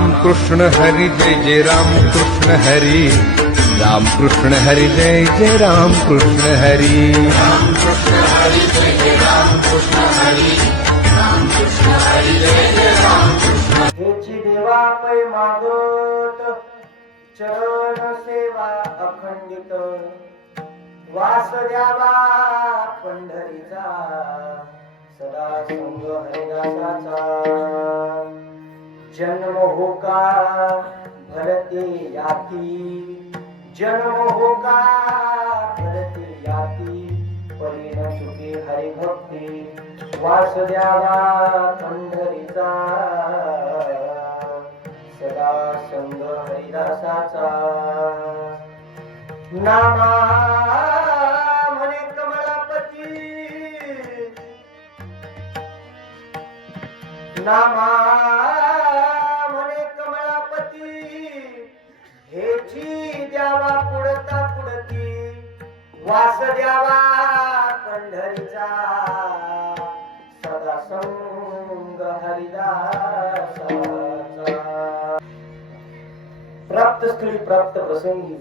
राम कृष्ण हरी जय जय राम कृष्ण हरी राम कृष्ण हरी जय जय राम कृष्ण हरी राम कृष्ण हरी जय जय राम कृष्ण हरी राम कृष्ण हरी जय जय राम कृष्ण हेची देवा पै मागत चरण सेवा अखंडित वास द्यावा पंढरीचा सदा संग हरिदासाचा जन्म होका भरते याती जन्म होका भरते याती परीन चुके हरिभक्ती वास द्यावा पंढरीचा सदा संग हरिदासाचा नामा म्हणे कमलापती नामा म्हणे कमलापती हेची द्यावा पुढता पुढती वास द्यावा पंढरीचा सदा संग हरिदासाचा प्राप्त स्थळी प्राप्त प्रसंगी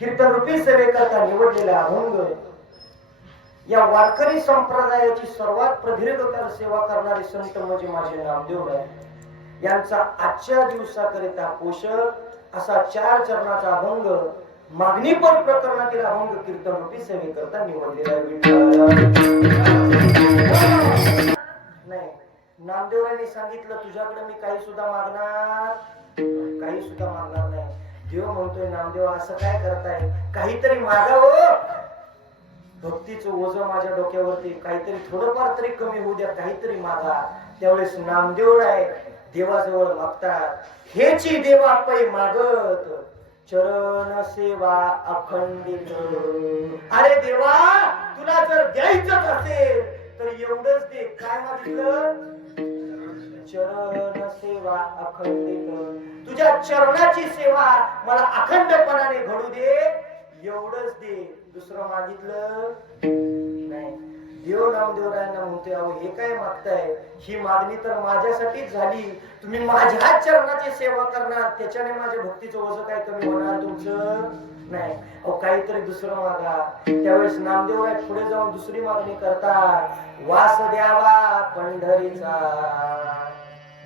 कीर्तन रूपी सेवेकरता निवडलेला अभंग या वारकरी संप्रदायाची सर्वात प्रदीर्घकाळ सेवा करणारे संत म्हणजे माझे नामदेवराय यांचा आजच्या दिवसाकरिता पोषक असा 4 चरणाचा अभंग मागणीपर प्रकरणातील अभंग कीर्तन रूपी सेवेकरता निवडलेला नाही. नामदेवरायांनी सांगितलं तुझ्याकडे मी काही सुद्धा मागणार नाही. देव म्हणतोय नामदेव असं काय करताय, काहीतरी मागावं. भक्तीचं ओझं माझ्या डोक्यावरती काहीतरी थोडंफार तरी कमी होऊ द्या, काहीतरी मागा. त्यावेळेस नामदेवराय देवाजवळ मागतात. हेची देवा पै मागत चरण सेवा अखंडित. अरे देवा तुला जर द्यायचंच असेल तर एवढंच दे. काय मागितलं? चरण सेवा अखंडित. तुझ्या चरणाची सेवा मला अखंडपणाने घडू दे, एवढंच दे. दुसरं मागितलं नाही. देव नामदेवरायांना म्हणतोय अहो हे काय मागताय, ही मागणी तर माझ्यासाठीच झाली. तुम्ही माझ्या चरणाची सेवा करणार, त्याच्याने माझ्या भक्तीचं ओझं काय कमी होणार तुमचं नाही. अहो काहीतरी दुसरं मागा. त्यावेळेस नामदेवराय पुढे जाऊन दुसरी मागणी करतात. वास द्यावा पंढरीचा.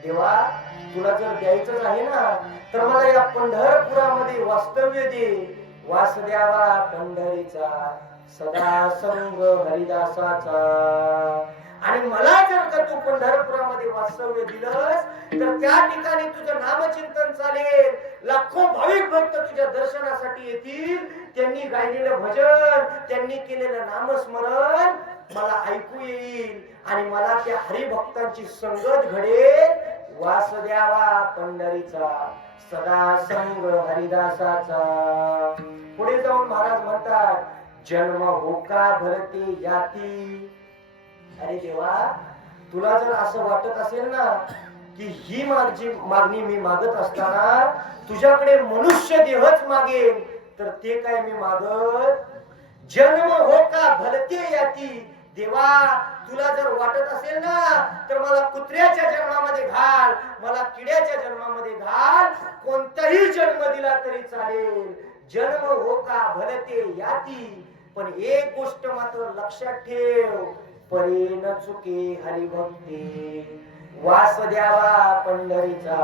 देवा तुला जर द्यायचंच आहे ना तर मला या पंढरपुरामध्ये वास्तव्य दे. वास द्यावा पंढरीचा सदा संग हरिदासाचा. आणि मला जर का तू पंढरपुरामध्ये वास्तव्य दिलंस तर त्या ठिकाणी तुझं नामचिंतन चालेल. लाखो भाविक भक्त तुझ्या दर्शनासाठी येतील. त्यांनी गायलेलं भजन, त्यांनी केलेलं नामस्मरण मला ऐकू येईल आणि मला त्या हरिभक्तांची संगत घडेल. वास द्यावा पंढरीचा सदा संग हरिदासाचा. पुढे जाऊन महाराज म्हणतात जन्म होका भरते याती. अरे देवा तुला जर असं वाटत असेल ना की ही माझी मागणी मी मागत असताना तुझ्याकडे मनुष्य देहच मागेल तर ते काय मी मागत. जन्म होका भरते याती. देवा तुला जर वाटत असेल ना तर मला कुत्र्याच्या जन्मामध्ये घाल, मला किड्याच्या जन्मामध्ये घाल, कोणताही जन्म दिला तरी चालेल. जन्म होका भरते याती. पण एक गोष्ट मात्र लक्षात ठेव, परी न चुके हरिभक्ती. वास द्यावा पंढरीचा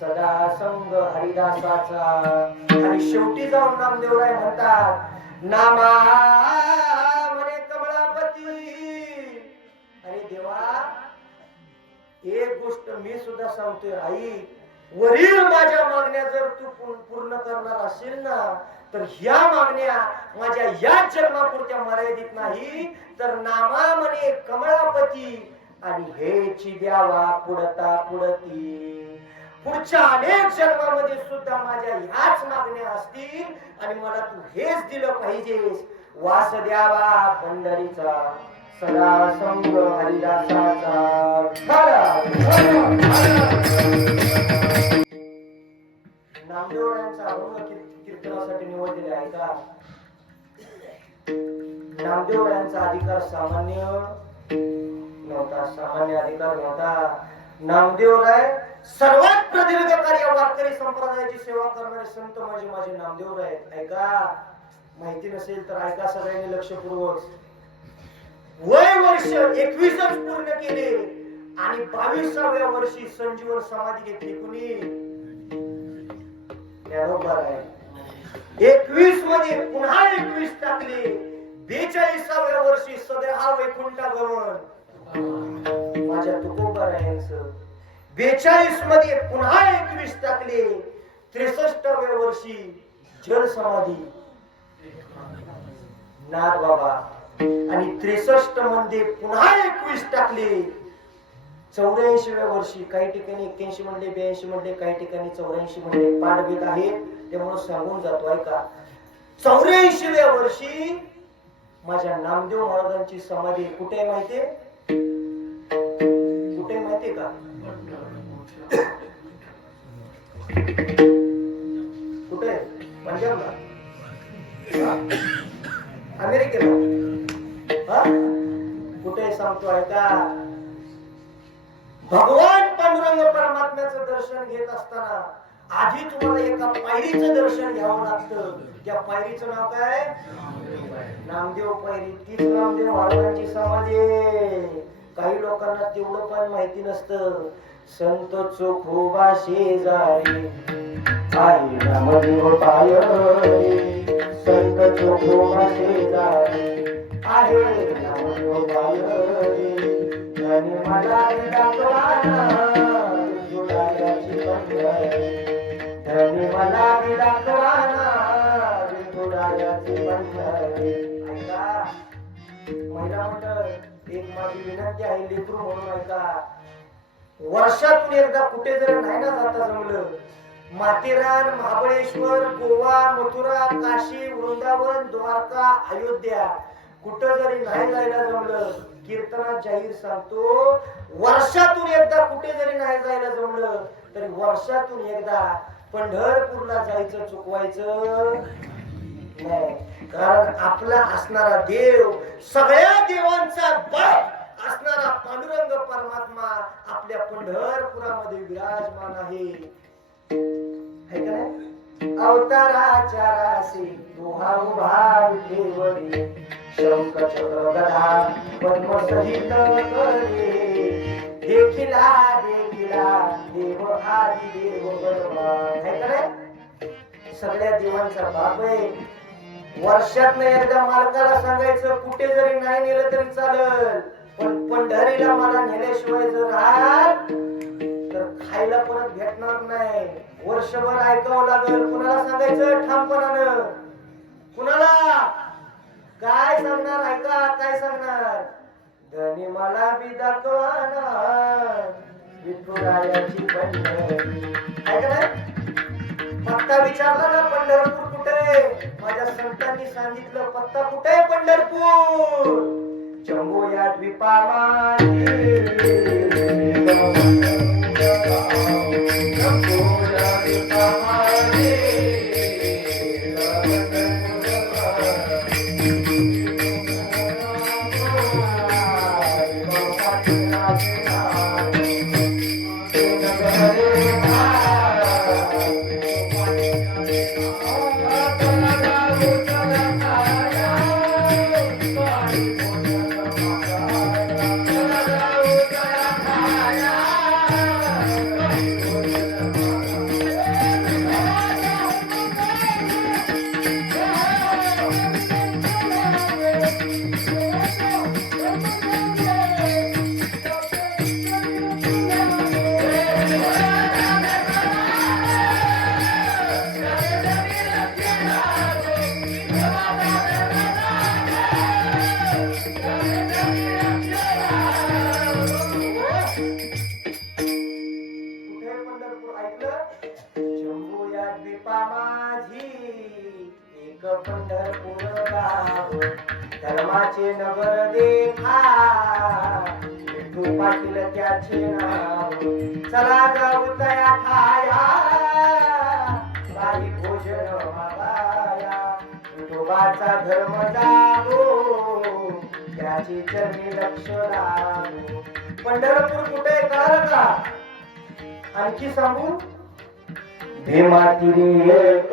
सदा संग हरिदासाचा. आणि शेवटी जाऊन नामदेवराय म्हणतात नामा म्हणे कमलापती. अरे देवा एक गोष्ट मी सुद्धा सांगतोय आई, वरील माझ्या मागण्या जर तू पूर्ण करणार असेल ना तर ह्या मागण्या माझ्या या जन्मापुरत्या मर्यादित नाही तर नामा म्हणे कमलापती आणि हेची द्यावा पुढता पुढती. पुढच्या अनेक जन्मामध्ये सुद्धा माझ्या ह्याच मागण्या असतील आणि मला तू हेच दिलं पाहिजेस. वास द्यावा पंढरीचा सदा संग हरिदासाचा. नामदेवरायांचा अभंग कीर्तनासाठी निवडलेले आहे का? नामदेवरायांचा अधिकार सामान्य नव्हता, सामान्य अधिकार नव्हता. नामदेवराय सर्वात प्रदीर्घ कार्य वारकरी संप्रदायाची सेवा करणारे संत म्हणजे माझे नामदेव आहेत. ऐका, माहिती नसेल तर ऐका सगळ्यांनी लक्षपूर्वक. वय वर्ष 21च पूर्ण केले आणि 22व्या वर्षी संजीवन समाधी घेतली. कुणी? ज्ञानोबा आहे. 21 मध्ये पुन्हा 21 टाकले. 42व्या वर्षी सदैहा वैकुंठागमन माझ्या तुकोबारायांचं. 42 मध्ये पुन्हा 21 टाकले. 63व्या वर्षी जल समाधी नाथ बाबा. आणि 63 मध्ये पुन्हा 21 टाकले. 84व्या वर्षी काही ठिकाणी 81 म्हणले, 82 म्हणले, काही ठिकाणी 84 म्हणले. पाठभेद आहे त्यामुळे सांगून जातो. ऐका, 84व्या वर्षी माझ्या नामदेव महाराजांची समाधी कुठे आहे माहितीये? कुठे माहितीये का? कुठे? पंजाबला, अमेरिकेला, कुठे सांगतो ऐका. भगवान पांडुरंग परमात्म्याचं दर्शन घेत असताना आधी तुम्हाला एका पायरीचं दर्शन घ्यावं लागतं. त्या पायरीचं नाव काय? नामदेव पायरी. तीच नामदेव महाराजांची समाधी. काही लोकांना तेवढं पण माहिती नसतं. संत चोखोबा शेजारी आहे नामदेव पायरी. संत चोखोबा शेजारी आहे नामदेव पायरी. आणि मला दाखवाना विठुरायाची पंढरी. आणि मला दाखवाना विठुरायाची पंढरी. ऐका, महिला मंडळ, एक माझी विनंती आहे लेकरू म्हणून ऐका. वर्षातून एकदा कुठे जर नाही ना जाता जमलं, माथेरान, महाबळेश्वर, गोवा, मथुरा, काशी, वृंदावन, द्वारका, अयोध्या कुठं जरी नाही जायला जमलं, कीर्तनात जाहीर सांगतो, वर्षातून एकदा कुठे जरी नाही जायला जमलं तरी वर्षातून एकदा पंढरपूरला जायचं चुकवायचं नाही. कारण आपला असणारा देव, सगळ्या देवांचा बाप असणारा पांडुरंग परमात्मा आपल्या पंढरपुरामध्ये विराजमान आहे. है का नाही? अवताराच्या राशी दोहा उभा विठेवरी. शंख चक्र गदा पद्म सहित करे. देखिला देखिला देव आदि देव गरबा. है का नाही? सगळ्या देवांचा बाप आहे. वर्षात एकदा मालकाला सांगायचं कुठे जरी नाही नेलं तरी चालेल, पण पंढरीला मला नेल्याशिवाय जर राहाल तर खायला परत भेटणार नाही. वर्षभर ऐकावं लागेल. कुणाला सांगायचं? ठामपणानं. कुणाला? काय सांगणार? ऐका, काय सांगणार? धनी मला बी दाखवाना विठुरायाची पंढरी. ऐका नाही? पत्ता विचारला ना पंढरपूर कुठे? माझ्या संतांनी सांगितलं पत्ता कुठे? पंढरपूर. जम्बो या द्वीपामाली पंढरपूर गाव धर्माचे नगर देखा. विठू पाटील त्याचे नाव. चला जाऊ तया खाया काही भोजन मागाया. विठोबाचा धर्म जागो त्याची चरणी लक्ष लागो. पंढरपूर कुठे कळलं का? आणखी सांगू भीमाती एक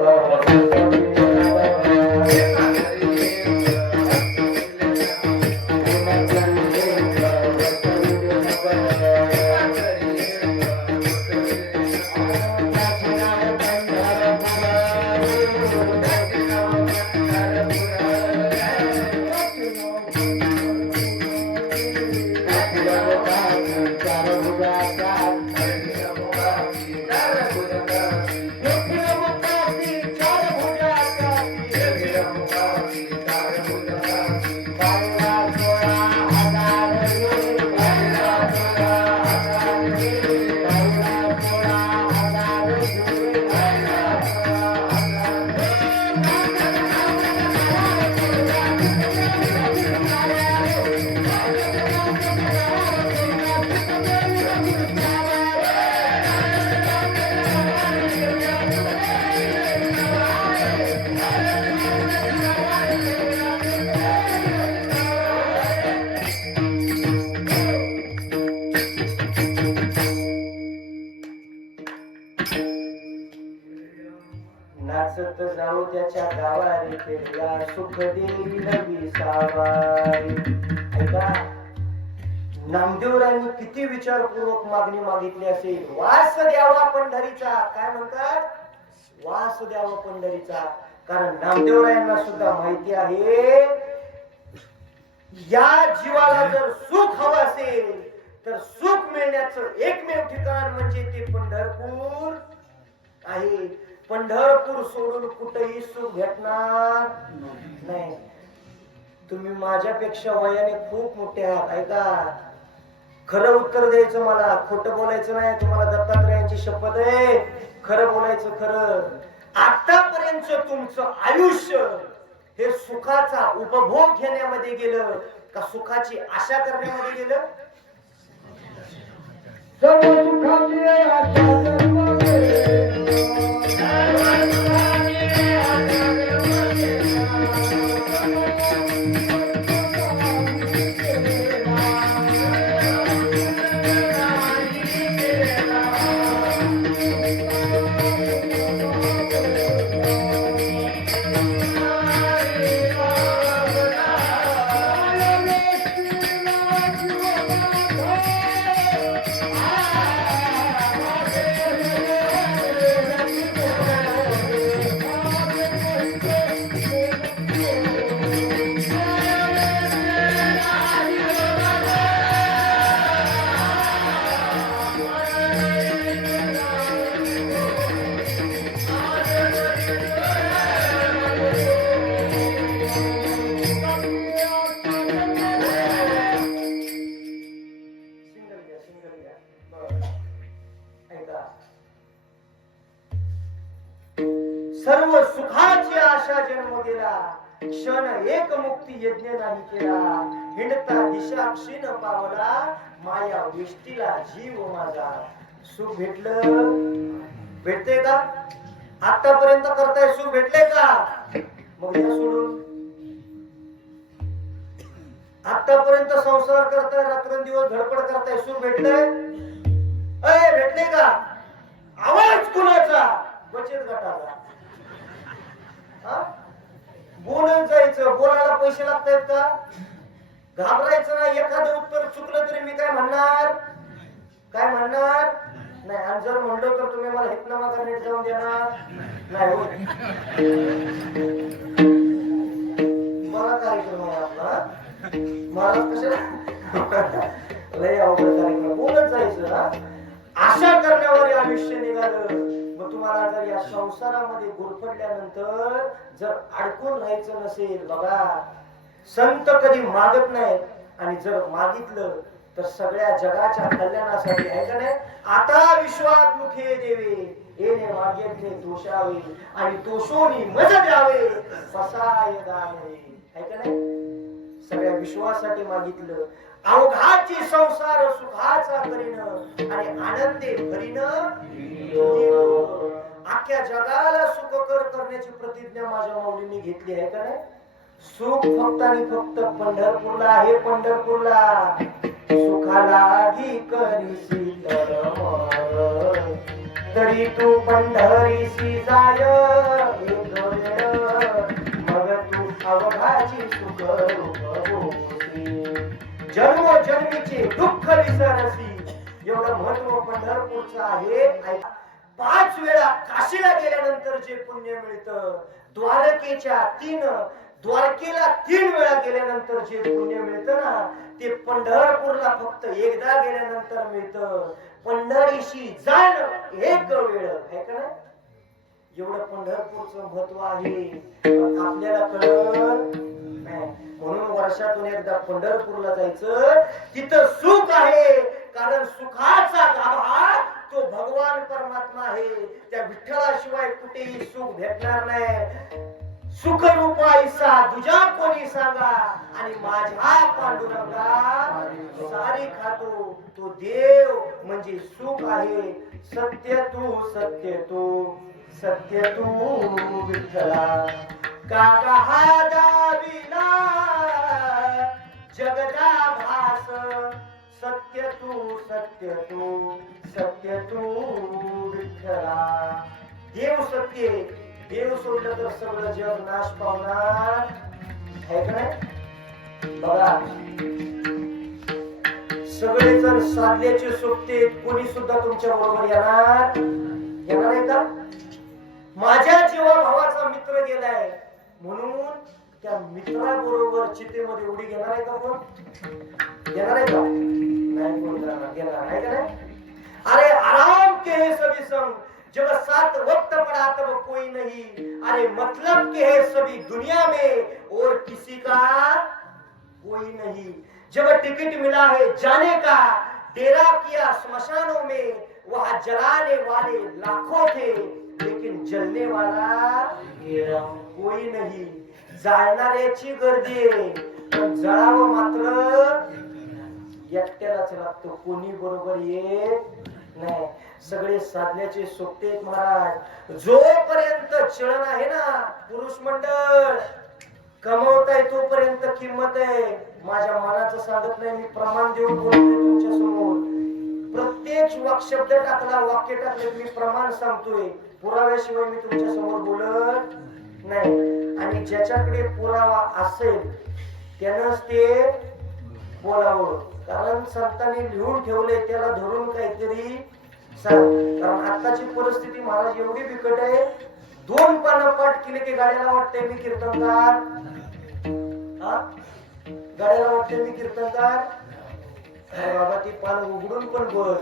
नाचत जाऊ त्याच्या गावारी खेळला सुख देईल विसावारी. ऐका नामदेवरायांनी किती विचारपूर्वक मागणी मागितली असेल. वास द्यावा पंढरीचा. काय म्हणतात? वास द्यावा पंढरीचा. कारण नामदेवरायांना सुद्धा माहिती आहे या जीवाला जर सुख हवं असेल तर सुख मिळण्याचं एकमेव ठिकाण म्हणजे ते पंढरपूर आहे. पंढरपूर सोडून कुठेही सुख भेटणार नाही. तुम्ही माझ्यापेक्षा वयाने खूप मोठे आहात. ऐका खरं उत्तर द्यायचं मला, खोटं बोलायचं नाही. तुम्हाला दत्तात्रयांची शपथ आहे, खरं बोलायचं. खरं आतापर्यंत तुमचं आयुष्य हे सुखाचा उपभोग घेण्यामध्ये गेलं का सुखाची आशा करण्यामध्ये गेलं? सर्व सुखाची आशा सर्व सुखाची आशा जन्म दिला. क्षण एक मुक्ती यज्ञ नाही केला. हिंडता दिशा क्षीण पावला. माया विष्टीला जीव माझा. सुख भेटलं? भेटते का? आतापर्यंत करताय सुख भेटले का? मग या सोडून. आतापर्यंत संसार करताय, रात्रंदिवस धडपड करताय, सुख भेटलंय? अरे भेटले का? आवाज कुणाचा? बचत गटाचा. बोलून जायचं. बोलायला पैसे लागतायत का? घाबरायचं नाही. एखादं उत्तर चुकलं तरी मी काय म्हणणार? काय म्हणणार नाही. आणि जर म्हणलं तर तुम्ही मला हितनामा का नीट जाऊन देणार नाही. मला कार्यक्रम आहे आपला. महाराज कशा लय अवघड कार्यक्रम. बोलत जायचं ना. आशा करण्यावर आयुष्य निघालं. मग तुम्हाला जर या संसारामध्ये गुरफटल्यानंतर जर अडकून राहायचं नसेल, बघा संत कधी मागत नाहीत आणि जर मागितलं तर सगळ्या जगाच्या कल्याणासाठी आहे का नाही. आता विश्वात मुखे देवे येणे मागेतले दोषावे आणि दोषोनी मज द्यावे फसाय दानवे. आहे का नाही. सगळ्या विश्वासाठी मागितलं. अवघाची संसार सुखाचा करीन आणि आनंदे भरीन. अख्ख्या जगाला सुखकर करण्याची प्रतिज्ञा माझ्या माऊलींनी घेतली आहे का नाही. सुख फक्त आणि फक्त पंढरपूरला आहे. पंढरपूरला सुखाला करीसी तर तरी तू पंढरीसी जाय एक वेळ, मग तू अवघाची सुख रूप होसी, जन्मोजन्मीचे दुःख विसरसी. एवढं महत्व पंढरपूरचं आहे. 5 वेळा काशीला गेल्यानंतर जे पुण्य मिळतं, द्वारकेला 3 वेळा गेल्यानंतर जे पुण्य मिळतं ना, ते पंढरपूरला फक्त एकदा गेल्यानंतर मिळतं. पंढरीशी जाणं एक वेळ आहे का नाही. एवढं पंढरपूरचं महत्व आहे, आपल्याला कळत नाही. म्हणून वर्षातून एकदा पंढरपूरला जायचं. तिथं सुख आहे, कारण सुखाचा गाभा तो भगवान परमात्मा आहे. त्या विठ्ठलाशिवाय कुठेही सुख भेटणार नाही. सुख रूपा ईसा तुझ्या कोणी सांगा, आणि माझ्या पांडुरंगा सारी खातो. तो देव म्हणजे सुख आहे. सत्य तू सत्य तू सत्य तू विठ्ठला, कागा हा दाविला जगदा भास. सत्य तू सत्य तू सत्य तू विठ्ठला. देव सत्य, देव सोडलं तर सगळं जग नाश पावणार आहे का नाही. बघा, सगळे जण साधल्याचे सोबते, कोणी सुद्धा तुमच्या बरोबर येणार आहे का. माझ्या जीवा भावाचा मित्र गेलाय म्हणून त्या मित्राबरोबर चितेमध्ये उडी घेणार आहे का कोण. घेणार आहे का नाही. कोण घेणार आहे का नाही. अरे आराम के है सभी संग, जब 7 वक्त पड़ा तब कोई नहीं. अरे मतलब के है सभी दुनिया में, और किसी का कोई नहीं. जब टिकट मिला है जाने का, डेरा किया स्मशानों में, वहां जलाने वाले लाखों थे, लेकिन जलने वाला कोई नहीं. जाळणाऱ्याची गर्दी आहे, पण जळावं मात्र एकट्यालाच लागतो. कोणी बरोबर येत नाही. सगळे साधण्याचे सोबते महाराज. जोपर्यंत चलन आहे ना, पुरुष मंडळ कमवताय तोपर्यंत किंमत आहे. माझ्या मनाचं सांगत नाही, मी प्रमाण देऊन बोलतोय तुमच्या समोर. प्रत्येक शब्द टाकला, वाक्य टाकले, मी प्रमाण सांगतोय. पुराव्याशिवाय मी तुमच्या समोर बोलत नाही. आणि ज्याच्याकडे पुरावा असेल त्यानंच ते बोलावं, कारण संतांनी लिहून ठेवले, त्याला धरून काहीतरी सांग. कारण आताची परिस्थिती महाराज एवढी बिकट आहे. 2 पानं पाठ केले की गाड्याला वाटतंय मी कीर्तनकार. गाड्याला वाटतंय मी कीर्तनकार. बाबा ती पान उघडून पण बघ.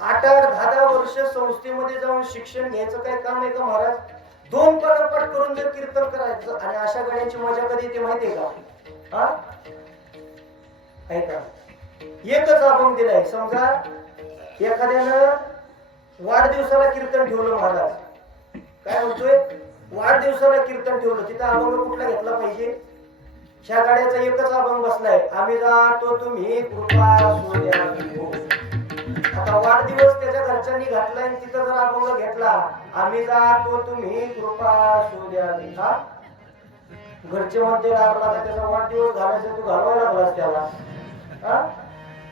8-10 वर्ष संस्थेमध्ये जाऊन शिक्षण घ्यायचं काय काम आहे का महाराज. 2 पानं पाठ करून जर कीर्तन करायचं, आणि अशा गाड्यांची मजा कधी येते माहितीये का. आहे का. एकच अभंग दिलाय. समजा एखाद्यानं वाढदिवसाला कीर्तन ठेवलं महाराज, काय म्हणतोय, वाढदिवसाला कीर्तन ठेवलं, तिथं अभंग कुठला घेतला पाहिजे. ह्या गाड्याचा एकच अभंग बसलाय, आम्ही जातो तुम्ही कृपा सोड्या. आता वाढदिवस त्याच्या घरच्यांनी घातलाय, तिथं जर अभंग घेतला, आम्ही जातो तुम्ही कृपा सोड्या. घरचे मध्ये लागला का त्याचा वाढदिवस घालायचा, तू घालवायला लागलास त्याला.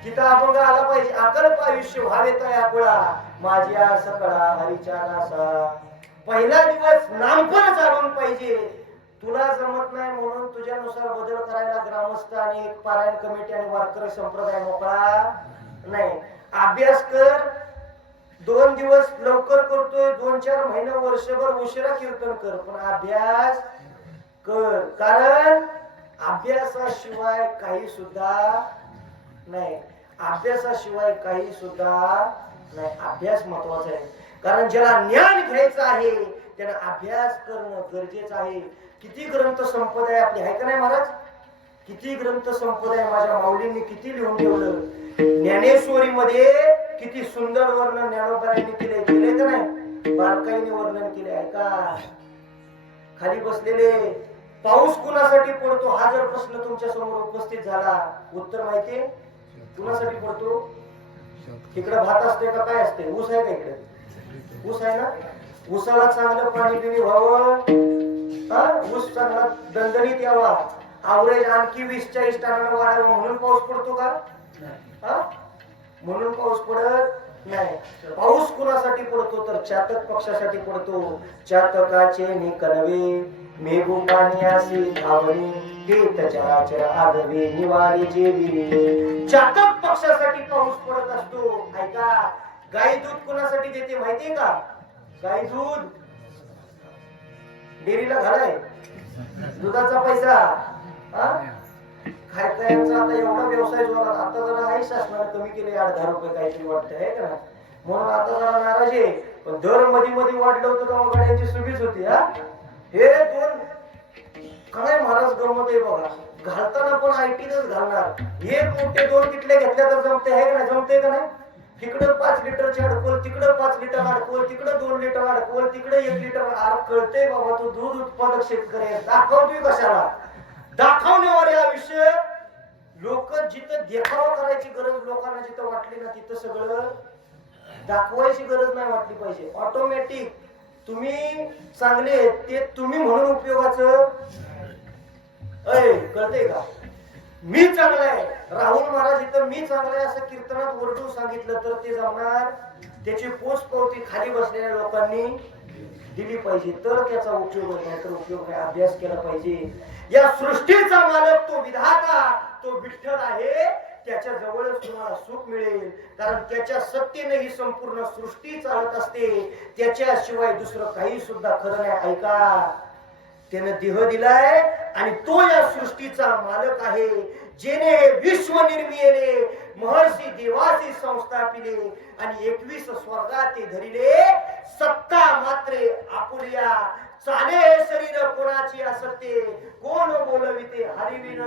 तिथं अभंग आला पाहिजे, अकल्प आयुष्य व्हावे तया कुळा, माझ्या सकळा हरीच्या दासा. पहिला दिवस नामपणच अभंग पाहिजे. तुला जमत नाही म्हणून तुझ्यानुसार बदल करायला ग्रामस्थ आणि एक पारायण कमिटी आणि वारकरी संप्रदाय मोकळा नाही. अभ्यास कर. 2 दिवस लवकर करतोय, 2-4 महिने वर्षभर उशिरा कीर्तन कर, पण अभ्यास कर. कारण अभ्यासाशिवाय काही सुद्धा नाही. अभ्यासाशिवाय काही सुद्धा नाही. अभ्यास महत्वाचा आहे. कारण ज्याला ज्ञान घ्यायचं आहे त्याला अभ्यास करणं गरजेचं आहे. किती ग्रंथ संपदा आहे आपली, आहे का नाही महाराज. किती ग्रंथ संपदा आहे. माझ्या माऊलींनी किती लिहून ठेवलं. ज्ञानेश्वरी मध्ये किती सुंदर वर्णन ज्ञानोबांनी केले, केले का नाही. बारकाईने वर्णन केले आहे का. खाली बसलेले पाऊस कुणासाठी पडतो हा जर प्रश्न तुमच्या समोर उपस्थित झाला, उत्तर माहितीये कुणासाठी पडतो. इकडे भात असते का काय असते, ऊस आहे का इकडे. ऊस आहे ना. ऊसाला चांगलं पाणी बिणी व्हावं, ऊस चांगला दणदणीत यावा, आवरेज आणखी 20-40 टनानं वाढावं म्हणून पाऊस पडतो का. म्हणून पाऊस पडत नाही. पाऊस कुणासाठी पडतो तर चातक पक्षासाठी पडतो. चातकाचे निकनवे मेघू पाण्यासी धावणे देत चराचर आगवे निवारे जेवी. चातक पक्षासाठी पाऊस पडत असतो. ऐका, गाई दूध कुणासाठी देते माहितीये का? गाई दूध डेअरीला घालाय दुधाचा पैसा. काय कायचा आता एवढा व्यवसाय जोरात. आता जरा आहे शासनाने कमी केले 8-10 रुपये काहीतरी वाटतं आहे का ना, म्हणून आता जरा नाराज आहे. पण दर मध्ये मध्ये वाढलं होतं तेव्हा गाड्यांची सुविध होती. हे दोन काय महाराज गमत आहे बघा. घालताना पण आयटीनच घालणार. एक मोठे 2 किटल्या घेतल्या तर जमते आहे का नाही? जमते का नाही? तिकडं 5 लिटरची अडकोल, तिकडं 5 लिटर अडकोल, तिकडं 2 लिटर अडकोल, तिकडं 1 लिटर. कळतंय बाबा, तो दूध उत्पादक शेतकरी आहे. दाखवतोय कशाला? दाखवण्यावर आयुष्य. लोक जिथं देखावा करायची गरज लोकांना जिथं वाटली ना, तिथं सगळं दाखवायची गरज नाही वाटली पाहिजे. ऑटोमॅटिक तुम्ही चांगले ते तुम्ही म्हणून उपयोगाचं. कळतंय का? मी चांगला आहे. राहुल महाराज इथं मी चांगला आहे असं कीर्तनात वरडून सांगितलं तर ते जमणार? त्याची पोचपावती खाली बसलेल्या लोकांनी दिली पाहिजे तर त्याचा उपयोग आहे. नाहीतर उपयोग नाही. अभ्यास केला पाहिजे. या सृष्टीचा मालक तो विधाता तो विठ्ठल आहे. त्याच्या जवळच तुम्हाला सुख मिळेल. कारण त्याच्या सत्तेने ही संपूर्ण सृष्टी चालत असते. त्याच्याशिवाय दुसरं काही सुद्धा खरं नाही. ऐका, त्याने देह दिलाय आणि तो या सृष्टीचा मालक आहे. जेने विश्व निर्मिले महर्षी देवासी संस्थापिले आणि 21 स्वर्गाते धरिले. सत्ता मात्रे आपुल्या चाले शरीर कोणाची असते कोण बोलविते हरिविन.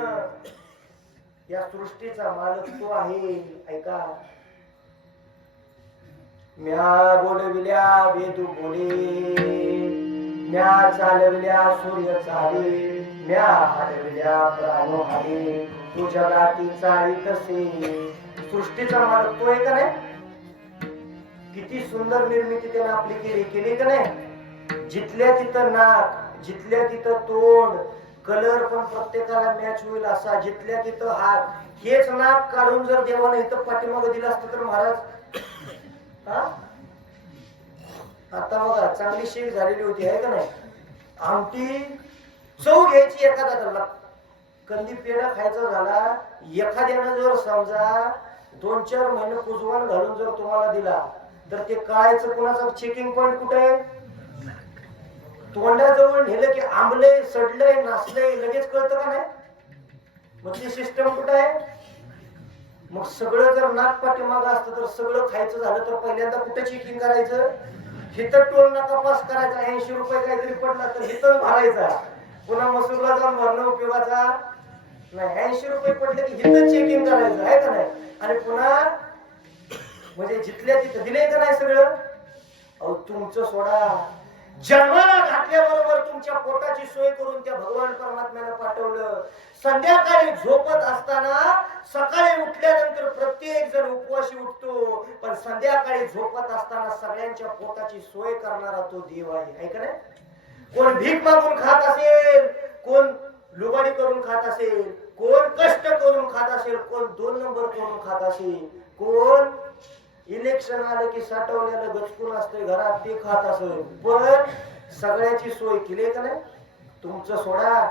या सृष्टीचा मालक तो आहे. ऐका, म्या बोलविल्या वेदू बोले, म्या चालविल्या सूर्य चाले, म्या हलविल्या प्राणो हले, तू जगाती चाळी तसे. सृष्टीचा मालक तो आहे का नाही? किती सुंदर निर्मिती त्याने आपली केली का नाही? जिथल्या तिथं नाक, जिथल्या तिथं तोंड, कलर पण प्रत्येकाला मॅच होईल असा. जिथल्या तिथं हात. हेच नाक काढून जर देवाने इथं पाठीमागे दिलं असतं तर महाराज आता बघा चांगली शेक झालेली होती आहे का नाही? आमटी चव घ्यायची एखाद्याला. कंदी पेढा खायचा झाला एखाद्यानं जर समजा 2-4 महिने कुजवण घालून जर तुम्हाला दिला तर ते कळायचं कोणाचं चेकिंग पॉइंट कुठे आहे? तोंडाजवळ नेलं की आंबलंय सडलंय नासलंय लगेच कळतं का नाही? मग ती सिस्टम कुठे आहे? मग सगळं जर नाक पाठीमागं असतं तर सगळं खायचं झालं तर पहिल्यांदा कुठे चेकिंग करायचं? हिथं टोल नाका पास करायचा. 80 रुपये काहीतरी पडला तर हिथं भरायचा. पुन्हा मसूरला जाऊन भरणं उपयोगाचा नाही. 80 रुपये पडले की हिथं चेकिंग करायचं आहे का नाही? आणि पुन्हा म्हणजे जिथल्या तिथं दिले का नाही सगळं? अहो तुमचं सोडा. जन्माला घातल्याबरोबर तुमच्या पोटाची सोय करून त्या भगवान परमात्म्याने पाठवलं. संध्याकाळी झोपत असताना सकाळी उठल्यानंतर प्रत्येक जण उपवाशी उठतो. पण संध्याकाळी झोपत असताना सगळ्यांच्या पोटाची सोय करणारा तो देव आहे का नाही? कोण भीक मागून खात असेल, कोण लुबाडी करून खात असेल, कोण कष्ट करून खात असेल, कोण 2 नंबर करून खात असेल, कोण इलेक्शन आलं की साठवलेलं गचकून असतंय घरात ते खात असेल. पण सगळ्याची सोय केली का नाही? तुमचं सोडा.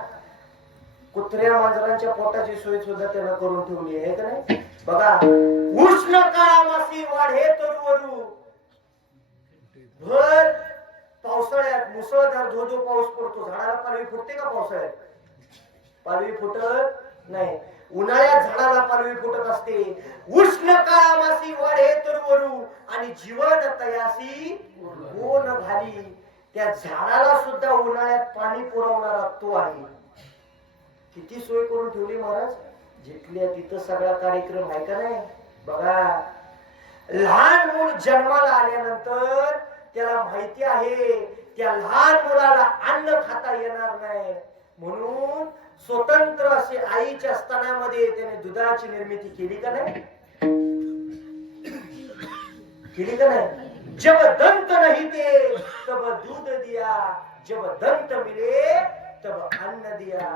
कुत्र्या मांजरांच्या पोटाची सोय सुद्धा त्यानं करून ठेवली आहे का नाही? बघा, उष्ण काळामासी वाढे तरुवरू. भर पावसाळ्यात मुसळधार धो पाऊस पडतो. झाडाला पालवी फुटते का पावसाळ्यात? पालवी फुटत नाही. उन्हाळ्यात झाडाला पालवी फुटत असते. उष्ण काळामासी वाढे तरुवरू आणि जीवन तयासी कोण घाली. त्या झाडाला सुद्धा उन्हाळ्यात पाणी पुरवणारा तो आहे. किती सोय करून ठेवली महाराज. जिथल्या तिथं सगळा कार्यक्रम आहे का नाही? बघा, लहान मूल जन्माला आल्यानंतर त्याला माहिती आहे त्या लहान मुलाला अन्न खाता येणार नाही. म्हणून स्वतंत्र असे आईच्या स्तनामध्ये त्याने दुधाची निर्मिती केली का नाही? केली का नाही? जब दंत नहीं थे तब दूध दिया, जब दंत मिले तब अन्न दिया.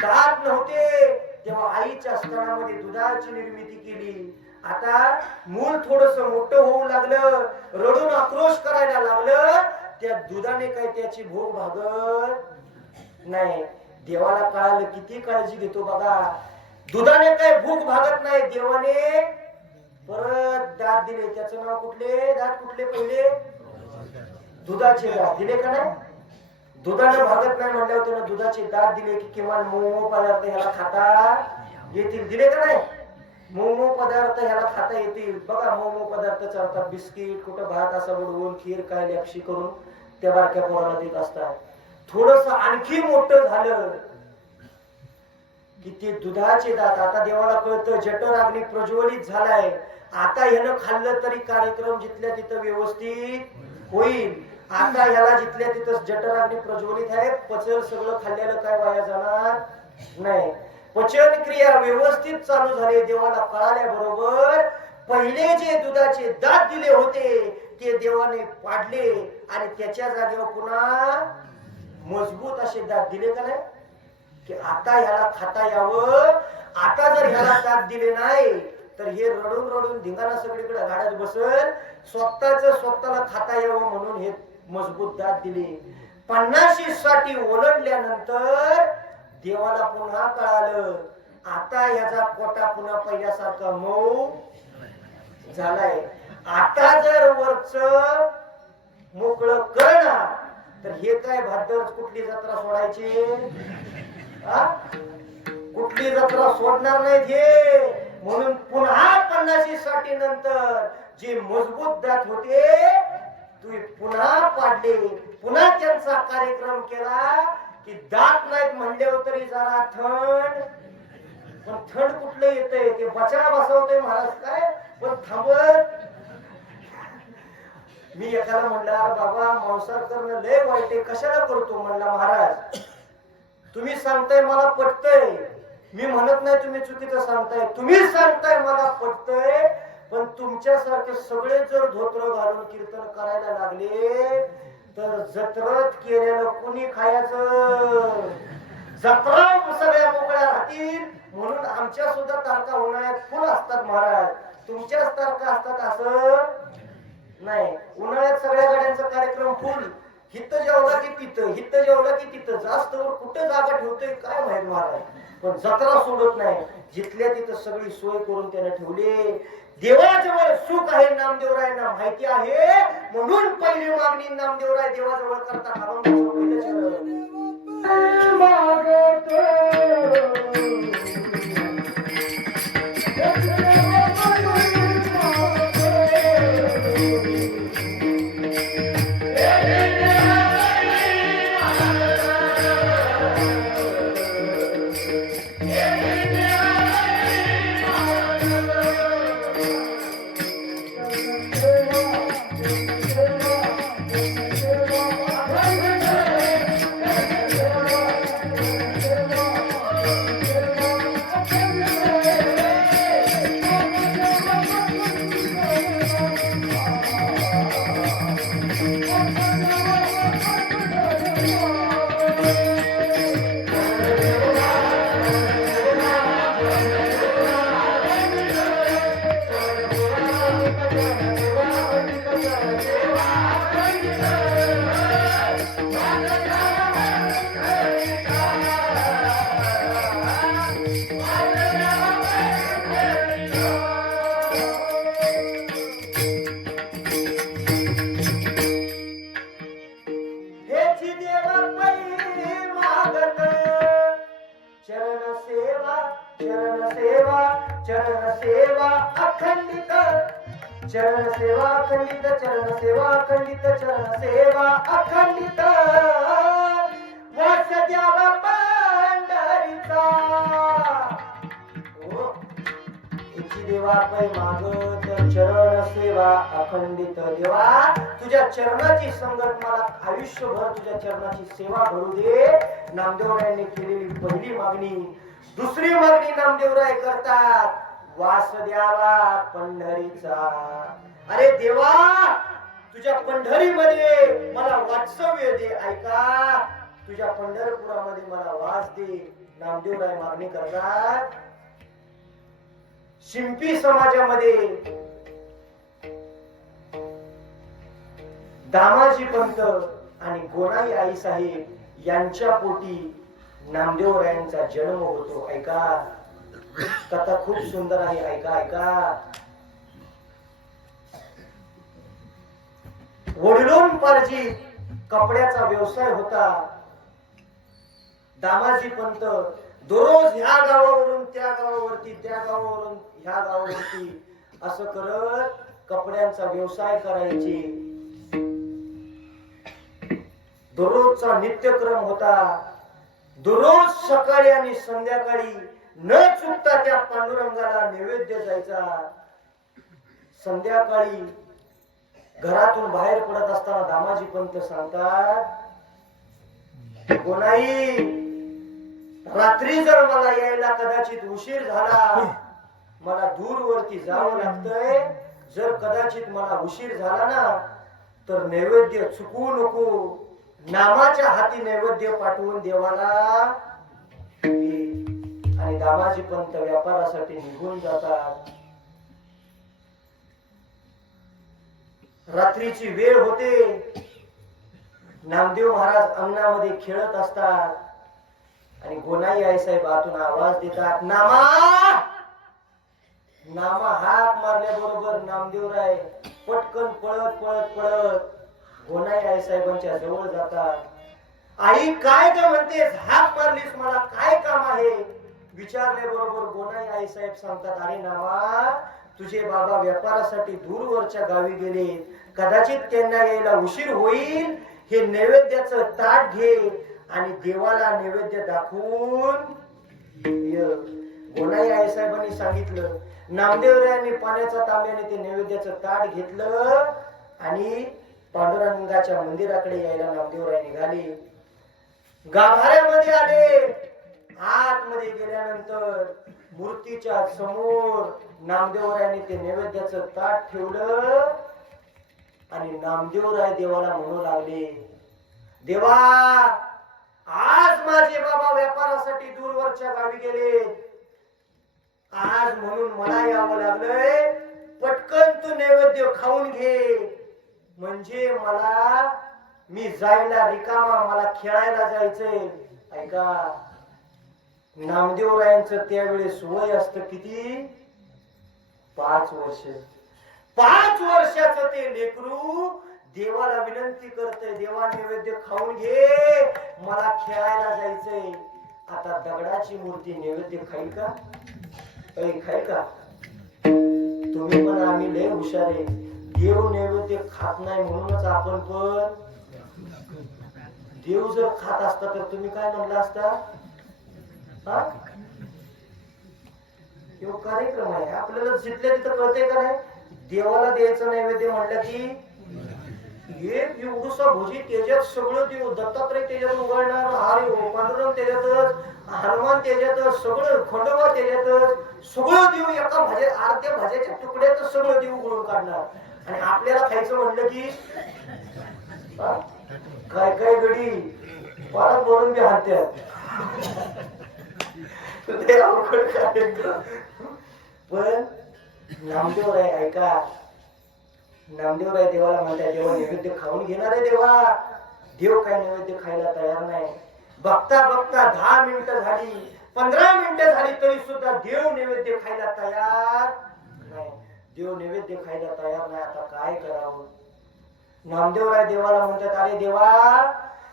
दात नव्हते तेव्हा आईच्या स्तनामध्ये दुधाची निर्मिती केली आता मूल थोडस मोठं होऊ लागलं, रडून आक्रोश करायला लागलं, त्या दुधाने काय त्याची भूक भागत नाही. देवाला कळालं किती काळजी घेतो बघा. दुधाने काय भूक भागत नाही. देवाने परत दात दिले. त्याचं नाव कुठले? दात कुठले पहिले? दुधाचे दात दिले का नाही? दुधाने भागत नाही म्हणल्यावर त्यानं दुधाचे दात दिले की किमान मऊ पदार्थ ह्याला खाता येतील. दिले का नाही? मऊ पदार्थ ह्याला खाता येतील. बघा मऊ पदार्थ चालतात. बिस्किट, कुठं भात असा बुडवून, खीर काय लॅपशी करून त्या बारक्या पोराला देत असतात. थोडस आणखी मोठं झालं की ते दुधाचे दात. आता देवाला कळतं जठर अग्नी प्रज्वलित झालाय. आता ह्यानं खाल्लं तरी कार्यक्रम जिथल्या तिथं व्यवस्थित होईल. आता ह्याला जिथल्या तिथं जठर अग्नी प्रज्वलित आहे. पचल सगळं खाल्लेलं काय वाया जाणार नाही. पचन क्रिया व्यवस्थित चालू झाली. देवाला कळाल्या बरोबर पहिले जे दुधाचे दात दिले होते ते देवाने पाडले आणि त्याच्या जागेवर पुन्हा मजबूत असे दात दिले का नाही की आता ह्याला खाता यावं. आता जर ह्याला दात दिले नाही तर हे रडून रडून धिंगाणा सगळीकडे गाड्यात बसल. स्वतःला खाता यावं म्हणून हे मजबूत दात दिले. 50साठी ओलांडल्यानंतर देवाला पुन्हा कळालं आता ह्याचा पोटा पुन्हा पहिल्यासारखा मऊ झालाय. आता जर वरच मोकळं करणार तर हे काय भाद्र कुठली जत्रा सोडायची? कुठली जत्रा सोडणार नाहीत हे. म्हणून पुन्हा 50साठी नंतर जे मजबूत दात होते तुम्ही पुन्हा पाडले. पुन्हा त्यांचा कार्यक्रम केला की दात नाहीत म्हणल्यावर तरी जरा थंड. पण थंड कुठलं येतंय? ते बचारा बसवतोय महाराज काय. पण थांबत. मी एकाला म्हणलं बाबा मांसाहार करणं लय वाईट आहे, कशाला करतो? म्हणला महाराज तुम्ही सांगताय मला पटतंय. मी म्हणत नाही तुम्ही चुकीचं सांगताय. तुम्ही सांगताय मला पटतंय. पण तुमच्यासारखे सगळे जर धोत्र घालून कीर्तन करायला लागले तर जत्रत केलेलं कुणी खायचं? जत्रा सगळ्या मोकळ्या राहतील. म्हणून आमच्या सुद्धा तारखा उन्हाळ्यात फुल असतात महाराज. तुमच्याच तारखा असतात असं नाही. उन्हाळ्यात सगळ्या गाड्यांचा कार्यक्रम फुल. हित जेवला की तिथं, हित जेवला की तिथं. जास्त कुठं जागा ठेवतोय काय माहित महाराज. पण जत्रा सोडत नाही. जिथल्या तिथं सगळी सोय करून त्याने ठेवली. देवाजवळ सुख आहे नामदेवरायांना माहिती आहे. म्हणून पहिली मागणी नामदेवराय देवाजवळ करतात. चरण सेवा अखंडित, चरण सेवा अखंडित, चरण सेवा अखंडित. वास द्यावा पंढरीचा. हिची देवा पै मागत चरण सेवा अखंडित. देवा तुझ्या चरणाची संगत मला आयुष्यभर तुझ्या चरणाची सेवा घडू दे. नामदेवरायांनी केलेली पहिली मागणी. दुसरी मागणी नामदेवराय करतात वास द्यावा पंढरीचा. अरे देवा तुझ्या पंढरीमध्ये मला वास्तव्य दे. ऐका तुझ्या पंढरपुरामध्ये मला वास दे. नामदेवराय मागणी करतात शिंपी समाजामध्ये दामाजी पंत आणि गोनाई आई साहेब यांच्या पोटी नामदेवरायांचा जन्म होतो. ऐका, कथा खूप सुंदर आहे. ऐका ऐका. वडिलोंपार्जित कपड्याचा व्यवसाय होता. दामाजी पंत दररोज ह्या गावावरून त्या गावावरती, त्या गावावरून ह्या गावावरती असं करत कपड्यांचा व्यवसाय करायचे. दररोजचा नित्यक्रम होता. दररोज सकाळी आणि संध्याकाळी न चुकता त्या पांडुरंगाला नैवेद्य जायचा. संध्याकाळी घरातून बाहेर पडत असताना दामाजी पंत सांगतात, गोनाई, रात्री जर मला यायला कदाचित उशीर झाला, मला दूरवरती जावं लागतंय, जर कदाचित मला उशीर झाला ना तर नैवेद्य चुकवू नको. नामाच्या हाती नैवेद्य पाठवून देवाला दे. आणि दामाजी पंत व्यापारासाठी निघून जातात. रात्रीची वेळ होते. नामदेव महाराज अंगणामध्ये खेळत असतात आणि गोनाई आई साहेब आतून आवाज देतात, नामा. नामा हाक मारल्याबरोबर नामदेवराय पटकन पळत पळत पळत गोनाई आई साहेबांच्या जवळ जातात. आई, काय ग म्हणतेस? हाक मारलीस, मला काय काम आहे? विचारल्याबरोबर गोनाई आई साहेब सांगतात, अरे नामा, तुझे बाबा व्यापारासाठी दूरवरच्या गावी गेले, कदाचित त्यांना यायला उशीर होईल. हे नैवेद्याचं ताट घे आणि देवाला नैवेद्य दाखवून ये. गोनाई आई साहेबांनी सांगितलं. नामदेवरायांनी पाण्याच्या तांब्याने ते नैवेद्याचं ताट घेतलं आणि पांडुरंगाच्या मंदिराकडे यायला नामदेवराय निघाले. गाभाऱ्यामध्ये आले. आतमध्ये गेल्यानंतर मूर्तीच्या समोर नामदेवरायांनी ते नैवेद्याचं ताट ठेवलं आणि नामदेवराय देवाला म्हणू लागले, देवा, आज माझे बाबा व्यापारासाठी दूरवरच्या गावी गेले, आज म्हणून मला यावं लागलंय. पटकन तू नैवेद्य खाऊन घे, म्हणजे मी जायला रिकामा, मला खेळायला जायचंय. ऐका, नामदेवरायांचं त्यावेळेस वय असतं किती? 5 वर्ष. 5 वर्षाचं ते लेकरू देवाला विनंती करतंय, देवा नैवेद्य खाऊन घे, मला खेळायला जायचंय. आता दगडाची मूर्ती नैवेद्य खाईल का? खाईल का? तुम्ही पण आम्ही लय हुशार आहे. देव नैवेद्य खात नाही म्हणूनच आपण पण. देव जर खात असता तर तुम्ही काय म्हणला असता? कार्यक्रम आहे आपल्याला जिथल्या तिथं कळतंय का नाही? देवाला द्यायचं नैवेद्य म्हणलं की एक एवढूसा भोजी त्याच्यात सगळं देव, दत्तात्रय त्याच्यात उघडणार, हरी पांडुरंग त्याच्यातच, हनुमान त्याच्यातच, सगळं खंडोबा त्याच्यातच, सगळं देव एका अर्ध्या भाज्याच्या तुकड्यात सगळं देव उघडून काढणार. आणि आपल्याला खायचं म्हणलं की काय काय गडी परत बोलून बी हात्यात. पण नामदेवराय, ऐका, नामदेवराय देवाला म्हणतात, देवा नैवेद्य खाऊन घेणार आहे. देवा, देव काय नैवेद्य खायला तयार नाही. बघता बघता 10 मिनिटं झाली, 15 मिनिटं झाली, तरी सुद्धा देव नैवेद्य खायला तयार नाही. देव नैवेद्य खायला तयार नाही. आता काय करावं? नामदेवराय देवाला म्हणतात, अरे देवा,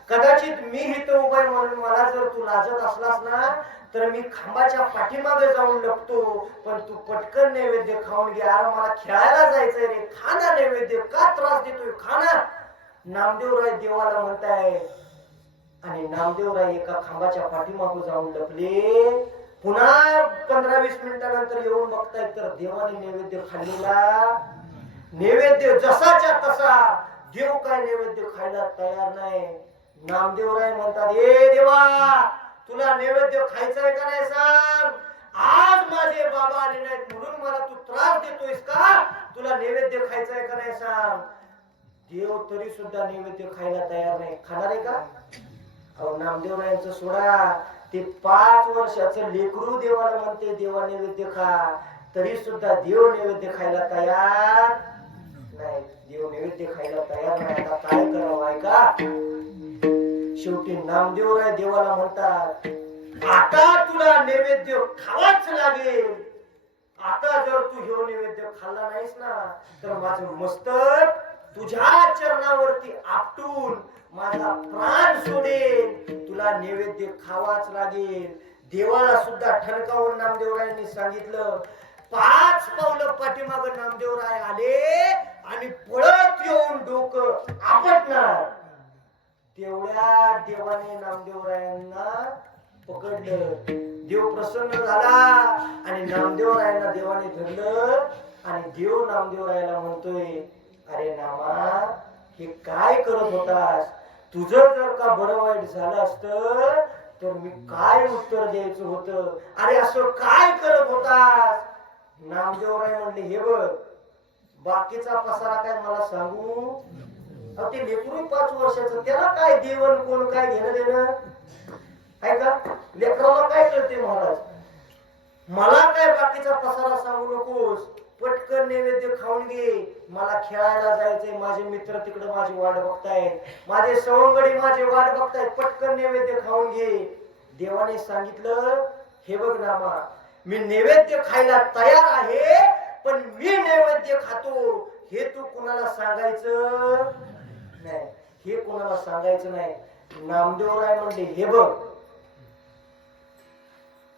कदाचित मी इथं उभा म्हणून मला जर तू लाजत असलास ना तर मी खांबाच्या पाठीमागे जाऊन लपतो, पण तू पटकन नैवेद्य खाऊन घे. अरे मला खेळायला जायचंय रे, खाना नैवेद्य, का त्रास देतोय, खाना. नामदेवराय देवाला म्हणताय आणि नामदेवराय एका खांबाच्या पाठीमागे जाऊन लपले. पुन्हा 15-20 मिनिटानंतर येऊन बघतायत तर देवाने नैवेद्य खाल्लेला, नैवेद्य जसाच्या तसा. देव काय नैवेद्य खायला तयार नाही. नामदेवराय म्हणतात, ए देवा, तुला नैवेद्य खायचंय का नाही सांग. आज माझे बाबा आले नाहीत म्हणून मला तू त्रास देतोयस का? तुला नैवेद्य खायचंय का नाही सांग. देव तरी सुद्धा नैवेद्य खायला तयार नाही. खाणार आहे का? अहो, नामदेवरायांचं सोडा, ते 5 वर्षाचं लेकरू देवाला म्हणते देवा नैवेद्य खा. तरी सुद्धा देव नैवेद्य खायला तयार नाही. देव नैवेद्य खायला तयार नाही. आता काय करावं ऐका. शेवटी नामदेवराय देवाला म्हणतात, आता तुला नैवेद्य खावाच लागेल. आता जर तू ह्यो नैवेद्य खाल्ला नाहीस ना तर माझं मस्तक तुझ्या चरणावरती आपटून माझा प्राण सोडेल. तुला नैवेद्य खावाच लागेल. देवाला सुद्धा ठणकावून नामदेवरायांनी सांगितलं. 5 पावलं पाठीमाग नामदेवराय आले आणि पळत येऊन डोकं आपटणार. तेवढ्या देवाने नामदेवरायांना पकडलं. देव प्रसन्न झाला आणि नामदेवरायांना देवाने धरलं आणि देव नामदेवरायाला म्हणतोय, अरे नामा, हे काय करत होतास? तुझं जर का बरं वाईट झालं असतं तर मी काय उत्तर द्यायचं होतं? अरे असं काय करत होतास? नामदेवराय म्हणले, हे बघ, बाकीचा पसारा काय मला सांगू? ते लेकरू 5 वर्षाचं, त्याला काय देवन कोण काय घेणं देणं आहे का? लेकराला काय कळते महाराज? मला काय बाकीचा पसारा सांगू नकोस. पटकन नैवेद्य खाऊन घे. मला खेळायला जायचंय. माझे मित्र तिकडे माझी वाट बघतायत. माझे सवंगडी माझी वाट बघतायत. पटकन नैवेद्य खाऊन घे. देवाने सांगितलं, हे बघ नामा, मी नैवेद्य खायला तयार आहे, पण मी नैवेद्य खातो हे तू कुणाला सांगायचं नाही. हे कुणाला सांगायचं नाही. नामदेवराय म्हणले, हे बघ,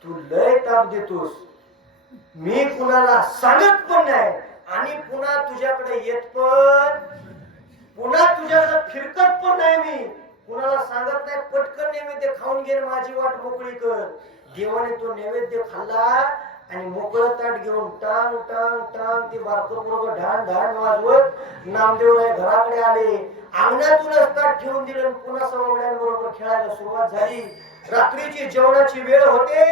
तू लय ताप देतोस. मी कुणाला सांगत पण नाही आणि पुन्हा तुझ्याकडे येत पण, पुन्हा तुझ्याकडे फिरकत पण नाही. मी कुणाला सांगत नाही. पटकन नैवेद्य खाऊन घे, माझी वाट मोकळी कर. देवाने तो नैवेद्य खाल्ला आणि मोकळं ताट घेऊन टांग टांग टांग ते बारकं पोरगं ढाण ढाण वाजवत नामदेवराय घराकडे आले. अंगणातूनच ताट ठेवून दिलं. पुन्हा सवंगड्यांबरोबर खेळायला सुरुवात झाली. रात्रीची जेवणाची वेळ होते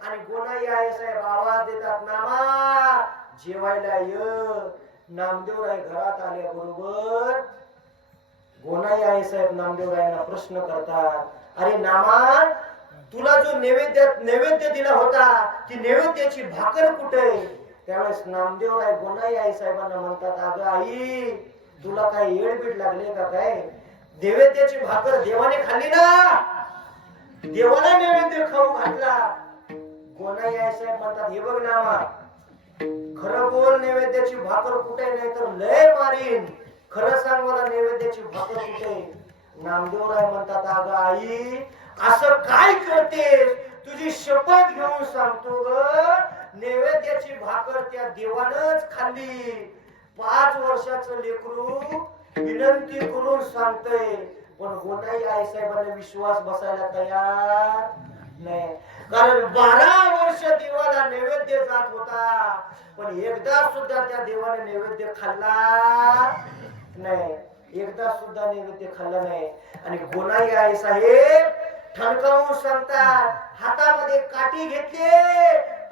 आणि गोनाई आहे साहेब आवाज देतात, नामा जेवायला ये. नामदेवराय घरात आल्याबरोबर गोनाई आहे साहेब नामदेवरायांना प्रश्न करतात, अरे नामा, तुला जो नैवेद्य दिला होता ती नैवेद्याची भाकर कुठे? त्यावेळेस नामदेवराय गोनाई आई साहेबांना म्हणतात, अगं आई, तुला काय येडबीड लागले का काय? नैवेद्याची भाकर देवाने खाल्ली ना, देवाला नैवेद्य खाऊ घातला. गोनाई आई साहेब म्हणतात, हे बघ नामा, खरं बोल, नैवेद्याची भाकर कुठे? नाही तर लय मारीन. खरं सांग मला, नैवेद्याची भाकर कुठे? नामदेवराय म्हणतात, अगं आई, असं काय करतेस? तुझी शपथ घेऊन सांगतो ग, नैवेद्याची भाकर त्या देवानच खाल्ली. 5 वर्षाचं लेकरू विनंती करून सांगतय, पण गोनाई आई साहेबांना विश्वास बसायला तयार नाही. कारण 12 वर्ष देवाला नैवेद्य जात होता, पण एकदा सुद्धा त्या देवाने नैवेद्य खाल्ला नाही. एकदा सुद्धा नैवेद्य खाल्ला नाही. आणि गोनाई आई साहेब ठणकावून सांगतात, हातामध्ये काठी घेतली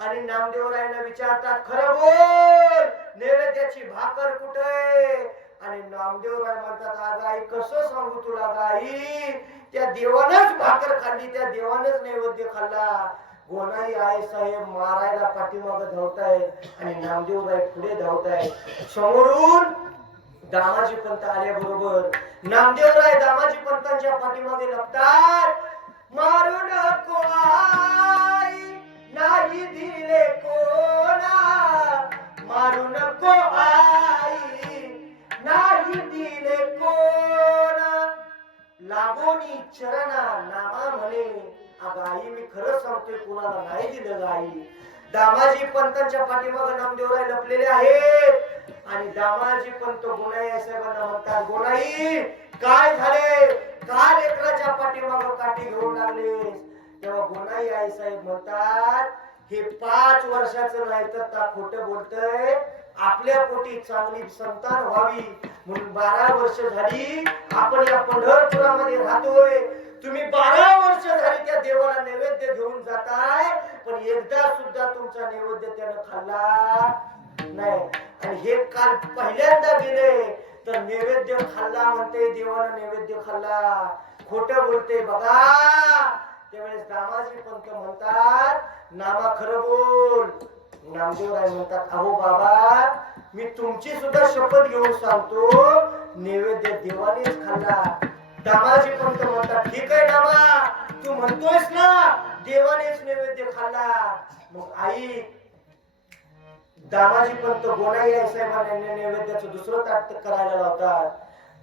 आणि नामदेवरायांना विचारतात, खरं बोल, नैवेद्याची भाकर कुठे? आणि नामदेवराय म्हणतात, अगं आई, कसं सांगू तुला गाई, त्या देवानच भाकर खाल्ली, त्या देवानच नैवेद्य खाल्ला. गोनाई आई साहेब मारायला पाठीमागे धावतायत आणि नामदेवराय पुढे धावतायत. समोरून दामाजी पंत आल्याबरोबर नामदेवराय दामाजी पंतांच्या पाठीमागे लपतात. मारू नको आई, नाही दिले कोणा, मारू नको आई, नाही दिले कोणा, लागोनी चरणा. नामा म्हणे, अगं आई, मी खरं सांगतोय, कोणाला नाही दिलं गाई. दामाजी पंतांच्या पाठीमागे नामदेवराय लपलेले आहेत आणि दामाजी पंत गोनाई साहेबांना म्हणतात, गोनाई, काय झाले? का लेकराच्या पाठीमागे काठी घेऊन लागलेस? तेव्हा गोनाई आई साहेब म्हणतात, हे 5 वर्षाचं नाही तर ता खोटं बोलतय. आपल्या पोटी चांगली संतान व्हावी म्हणून 12 वर्ष झाली आपण या पंढरपुरामध्ये राहतोय. तुम्ही 12 वर्ष झाली त्या देवाला नैवेद्य घेऊन जाताय, पण एकदा सुद्धा तुमचा नैवेद्य त्यानं खाल्ला नाही. आणि हे काल पहिल्यांदा गेले तर नैवेद्य खाल्ला म्हणते, देवानं नैवेद्य खाल्ला, खोटं बोलते बघा. त्यावेळेस दामाजी पंत म्हणतात, नामा, खरं बोल, नामदेवराय म्हणतात, अहो बाबा, मी तुमची सुद्धा शपथ घेऊन सांगतो, नैवेद्य देवानेच खाल्ला. दामाजी पंत म्हणतात, ठीक आहे दामा, तू म्हणतोयस ना देवानेच नैवेद्य खाल्ला. मग आई, दामाजी पंत गोनाई आई साहेबांना नैवेद्याचं दुसरं ताट करायला लावतात.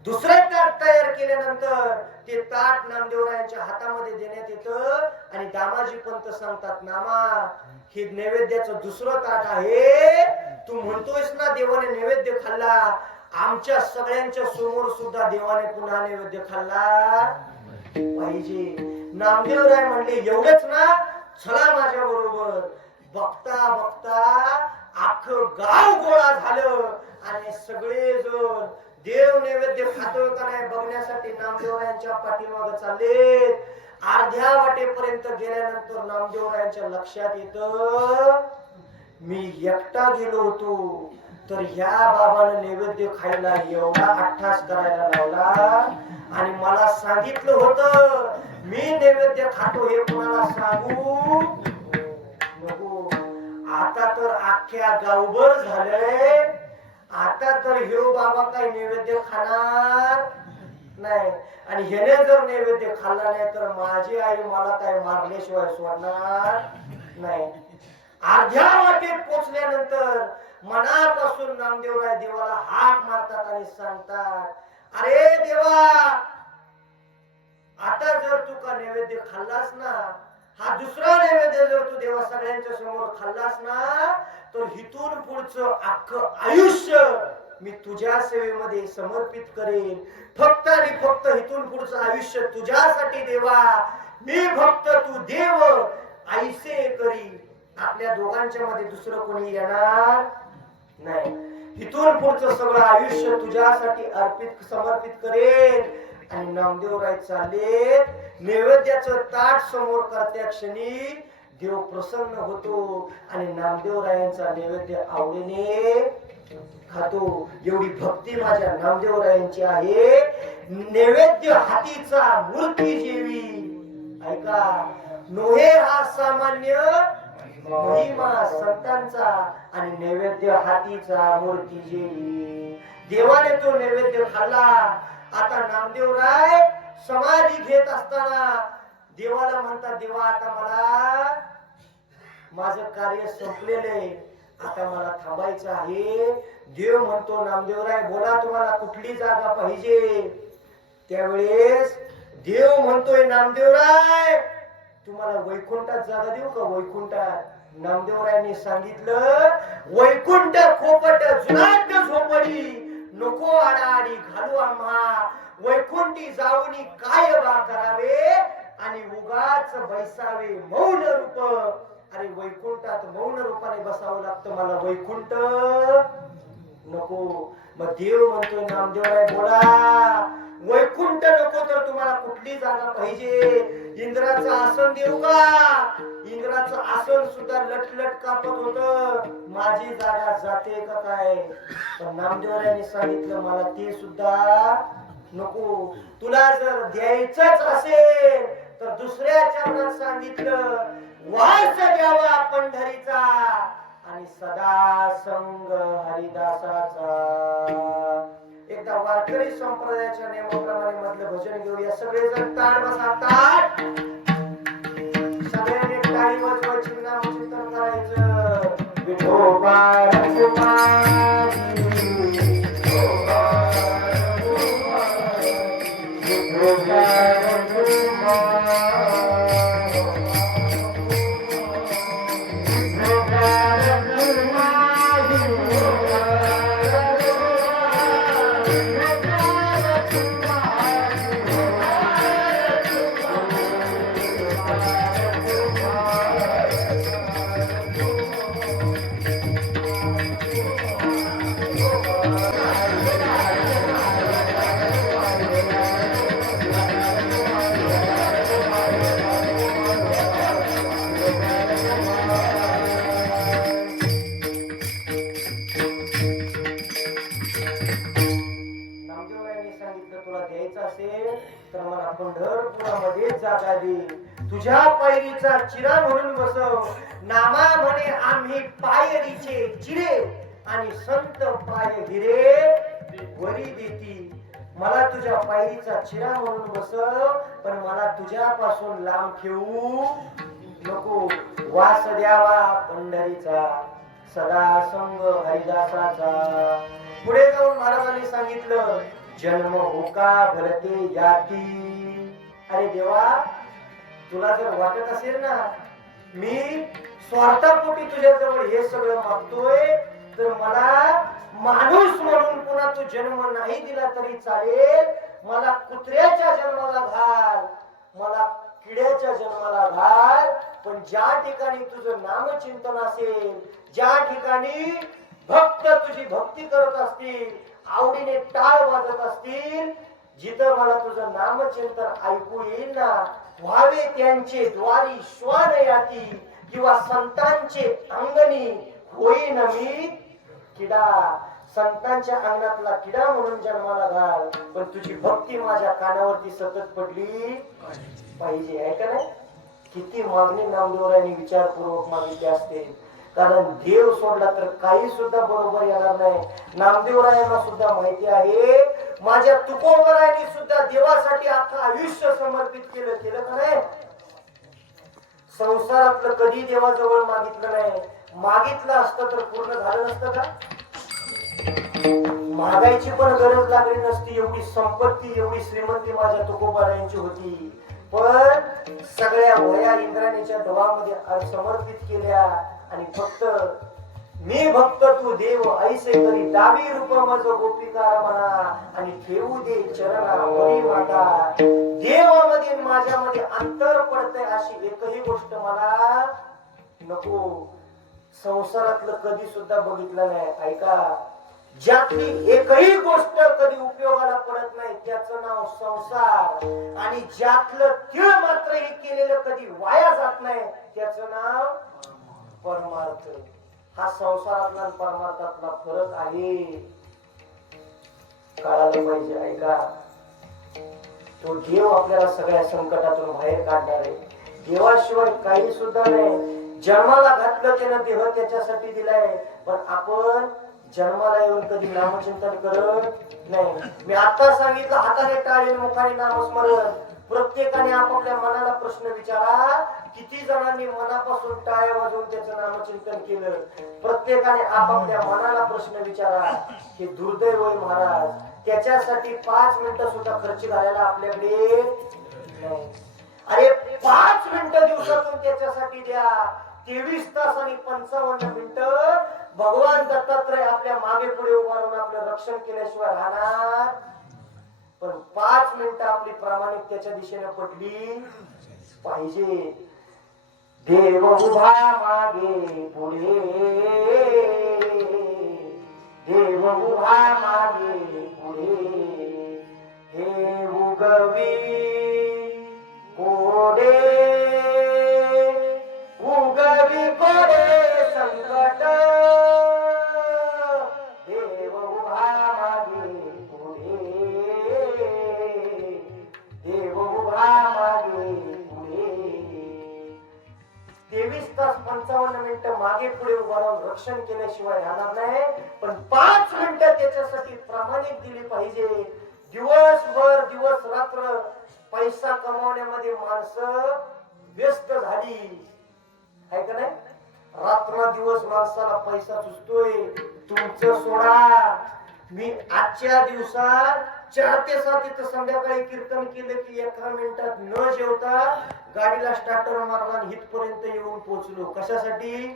दुसरे ताट तयार केल्यानंतर ते ताट नामदेवरायांच्या हातामध्ये देण्यात येतं आणि दामाजी पंत सांगतात, नामा, हे नैवेद्याचं दुसरं ताट आहे. तू म्हणतोयस ना देवाने नैवेद्य खाल्ला, आमच्या सगळ्यांच्या समोर सुद्धा देवाने पुन्हा नैवेद्य खाल्ला पाहिजे. नामदेवराय म्हणले, एवढंच ना, चला माझ्या बरोबर. बघता बघता अख्खं गाव गोळा झालं आणि सगळे जण देव नैवेद्य खातोय का नाही बघण्यासाठी नामदेवरायांच्या पाठीमागे चालले. अर्ध्या वाटेपर्यंत गेल्यानंतर नामदेवरायांच्या लक्षात येतं, मी एकटा गेलो होतो तर ह्या बाबानं नैवेद्य खायला एवढा अट्टास करायला लावला आणि मला सांगितलं होतं मी नैवेद्य खातो हे कोणाला सांगू नको. आता तर अख्ख्या गावभर झालंय. आता तर ह्यो बाबा काही नैवेद्य खाणार नाही आणि ह्याने जर नैवेद्य खाल्ला नाही तर माझी आई मला काय मारल्याशिवाय सोडणार नाही. अर्ध्या वाटेत पोचल्यानंतर मनापासून नामदेवराय देवाला हाक मारतात आणि सांगतात, अरे देवा, आता जर तू का नैवेद्य खाल्लास ना, हा दुसरा नैवेद्य जर तू देवा सगळ्यांच्या समोर खाल्लास ना, तर हिथून पुढचं अख्खं आयुष्य मी तुझ्या सेवेमध्ये समर्पित करेन. फक्त आणि फक्त हिथून पुढचं आयुष्य तुझ्यासाठी देवा. मी भक्त, तू देव, ऐसे करी. आपल्या दोघांच्या मध्ये दुसरं कोणी येणार नाही. हिथून पुढचं सगळं आयुष्य तुझ्यासाठी समर्पित करेन. आणि नामदेवराय चालले. नैवेद्याचं ताट समोर करत्या क्षणी देव प्रसन्न होतो आणि नामदेवरायांचा नैवेद्य आवडीने खातो. एवढी भक्ती माझ्या नामदेवरायांची आहे. नैवेद्य हातीचा मूर्ती जेवी. ऐका, नोहे हा सामान्य महिमा संतांचा आणि नैवेद्य हातीचा मूर्ती जेवी. देवाने तो नैवेद्य खाल्ला. आता नामदेवराय समाधी घेत असताना देवाला म्हणतात, देवा, आता मला माझं कार्य संपलेले, आता मला थांबायचं आहे. देव म्हणतो, नामदेवराय बोला, तुम्हाला कुठली जागा पाहिजे. त्यावेळेस देव म्हणतोय, नामदेवराय, तुम्हाला वैकुंठात जागा देऊ का? वैकुंठात. नामदेवरायांनी सांगितलं, वैकुंठ खोपट जुनाट झोपडी नको आडाआडी घालू आम्हा. वैकुंठी जाऊनी काय बा करावे आणि उगाच बैसावे मौन रूप. अरे वैकुंठात मौन रूपाने बसावं लागतं, मला वैकुंठ नको. मग देव म्हणतोय, नामदेवराय बोला, वैकुंठ नको तर तुम्हाला कुठली जागा पाहिजे? इंद्राचं आसन देऊ का? इंद्राचं आसन सुद्धा लटलट कापत होत. माझी जागा जाते का काय? पण नामदेवरायांनी सांगितलं, मला ते सुद्धा नको. तुला जर द्यायचंच असेल तर दुसऱ्या चरणात सांगितलं, वास द्यावा पंढरीचा आणि सदा संग हरिदासाचा. एकदा वारकरी संप्रदायाच्या नियमाप्रमाणे मधलं भजन घेऊया. सगळेजण ताट बसा, ताट. सगळ्यांनी टाळी वाजवायची, नामचिंतन करायचं. विठोबा रघुमा सांगितलं तुला द्यायचं असेल तर मला पंढरपुरामध्ये जागा दे, तुझ्या पायरीचा चिरा म्हणून बसव, नामा म्हणे आम्ही पायरीचे चिरे आणि संत पाय हिरे वरी देती. मला तुझ्या पायरीचा चिरा म्हणून बसव, पण मला तुझ्यापासून लांब ठेवू नको. वास द्यावा पंढरीचा सदा संग हरिदासाचा. पुढे जाऊन महाराजांनी सांगितलं जन्म होका भरते याती. अरे देवा, तुला जर वाटत असेल ना मी स्वार्थापोटी तुझ्याजवळ हे सगळं मागतोय, तर मला माणूस म्हणून पुन्हा तू जन्म नाही दिला तरी चालेल. मला कुत्र्याच्या जन्माला घाल, मला किड्याच्या जन्माला घाल, पण ज्या ठिकाणी तुझं नामचिंतन असेल, ज्या ठिकाणी भक्त तुझी भक्ती करत असतील, आवडीने टाळ वाजत असतील, जिथं मला तुझं नामचिंतन ऐकू येईल ना, व्हावे त्यांचे द्वारी श्वान याती, किंवा संतांचे अंगणी होईन मी किडा. संतांच्या अंगणातला किडा म्हणून जन्माला घाल, पण तुझी भक्ती माझ्या कानावरती सतत पडली पाहिजे. आहे का नाही? किती मागणी नामदेवरायांनी विचारपूर्वक मागितली असते, कारण देव सोडला तर काही सुद्धा बरोबर येणार नाही. नामदेवरायांना सुद्धा माहिती आहे, माझ्या तुकोबरायांनी सुद्धा देवासाठी अख्खं आयुष्य समर्पित केलं. केलं का नाही? संसारातलं कधी देवाजवळ मागितलं नाही. मागितलं असतं तर पूर्ण झालं नसतं का? मागायची पण गरज लागली नसती. एवढी संपत्ती, एवढी श्रीमंती माझ्या तुकोबरायांची होती, पण सगळ्या वया इंद्राणीच्या डोहामध्ये समर्पित केल्या. आणि फक्त मी भक्त तू देव ऐसे करी दावी रूप मज गोपिका म्हणा, आणि ठेवू दे चरणा वरी माता. देवामध्ये माझ्यामध्ये अंतर पडते अशी एकही गोष्ट मला नको. संसारातलं कधी सुद्धा बघितलं नाही. ऐका, ज्यातली एकही गोष्ट कधी उपयोगाला पडत नाही त्याचं नाव संसार, आणि ज्यातलं तीळ मात्र हे केलेलं कधी वाया जात नाही त्याचं नाव परमार्थ. हा संसारातला आणि परमार्थातला फरक आहे, कळालं पाहिजे. ऐका, तो देव आपल्याला सगळ्या संकटातून बाहेर काढणार आहे. देवाशिवाय काही सुद्धा नाही. जन्माला घातलं त्यानं देह त्याच्यासाठी दिलाय, पण आपण जन्माला येऊन कधी नामचिंतन करत नाही. मी आता सांगितलं हाताने टाळी मुखाने नामस्मरण. प्रत्येकाने आपापल्या मनाला प्रश्न विचारा, किती जणांनी मनापासून टाळ्या वाजवून त्याचं नामचिंतन केलं? प्रत्येकाने आपापल्या मनाला प्रश्न विचारा. हे दुर्दैव होय महाराज, त्याच्यासाठी 5 मिनिटं सुद्धा खर्च घालायला आपल्याकडे नाही. अरे 5 मिनिटं दिवसातून त्याच्यासाठी द्या. 23 तास आणि 55 मिनिटं भगवान दत्तात्रय आपल्या मागे पुढे उभा राहून आपलं रक्षण केल्याशिवाय राहणार. पण 5 मिनिटं आपली प्रामाणिक त्याच्या दिशेने पडली पाहिजे. देव उभा मागे पुढे, देव उभा मागे पुढे, हे उगवी कोडे, उगवी कोडे संकट, देव उभा मागे पुढे, देव उभा मागे पुढे. 23 तास 55 मिनिटं मागे पुढे उभा राहून रक्षण केल्याशिवाय राहणार नाही. पण 5 मिनिटं त्याच्यासाठी प्रामाणिक दिली पाहिजे. दिवसभर दिवस रात्र पैसा कमावण्यामध्ये माणसं व्यस्त झाली आहे का नाही? रात्र दिवस माणसाला पैसा सुचतोय. तुमचं सोडा, मी आजच्या दिवसात 4 ते 7 इथं संध्याकाळी कीर्तन केलं की 1 मिनिटात न जेवता गाडीला स्टार्टर मारला आणि इथपर्यंत येऊन पोहोचलो. कशासाठी?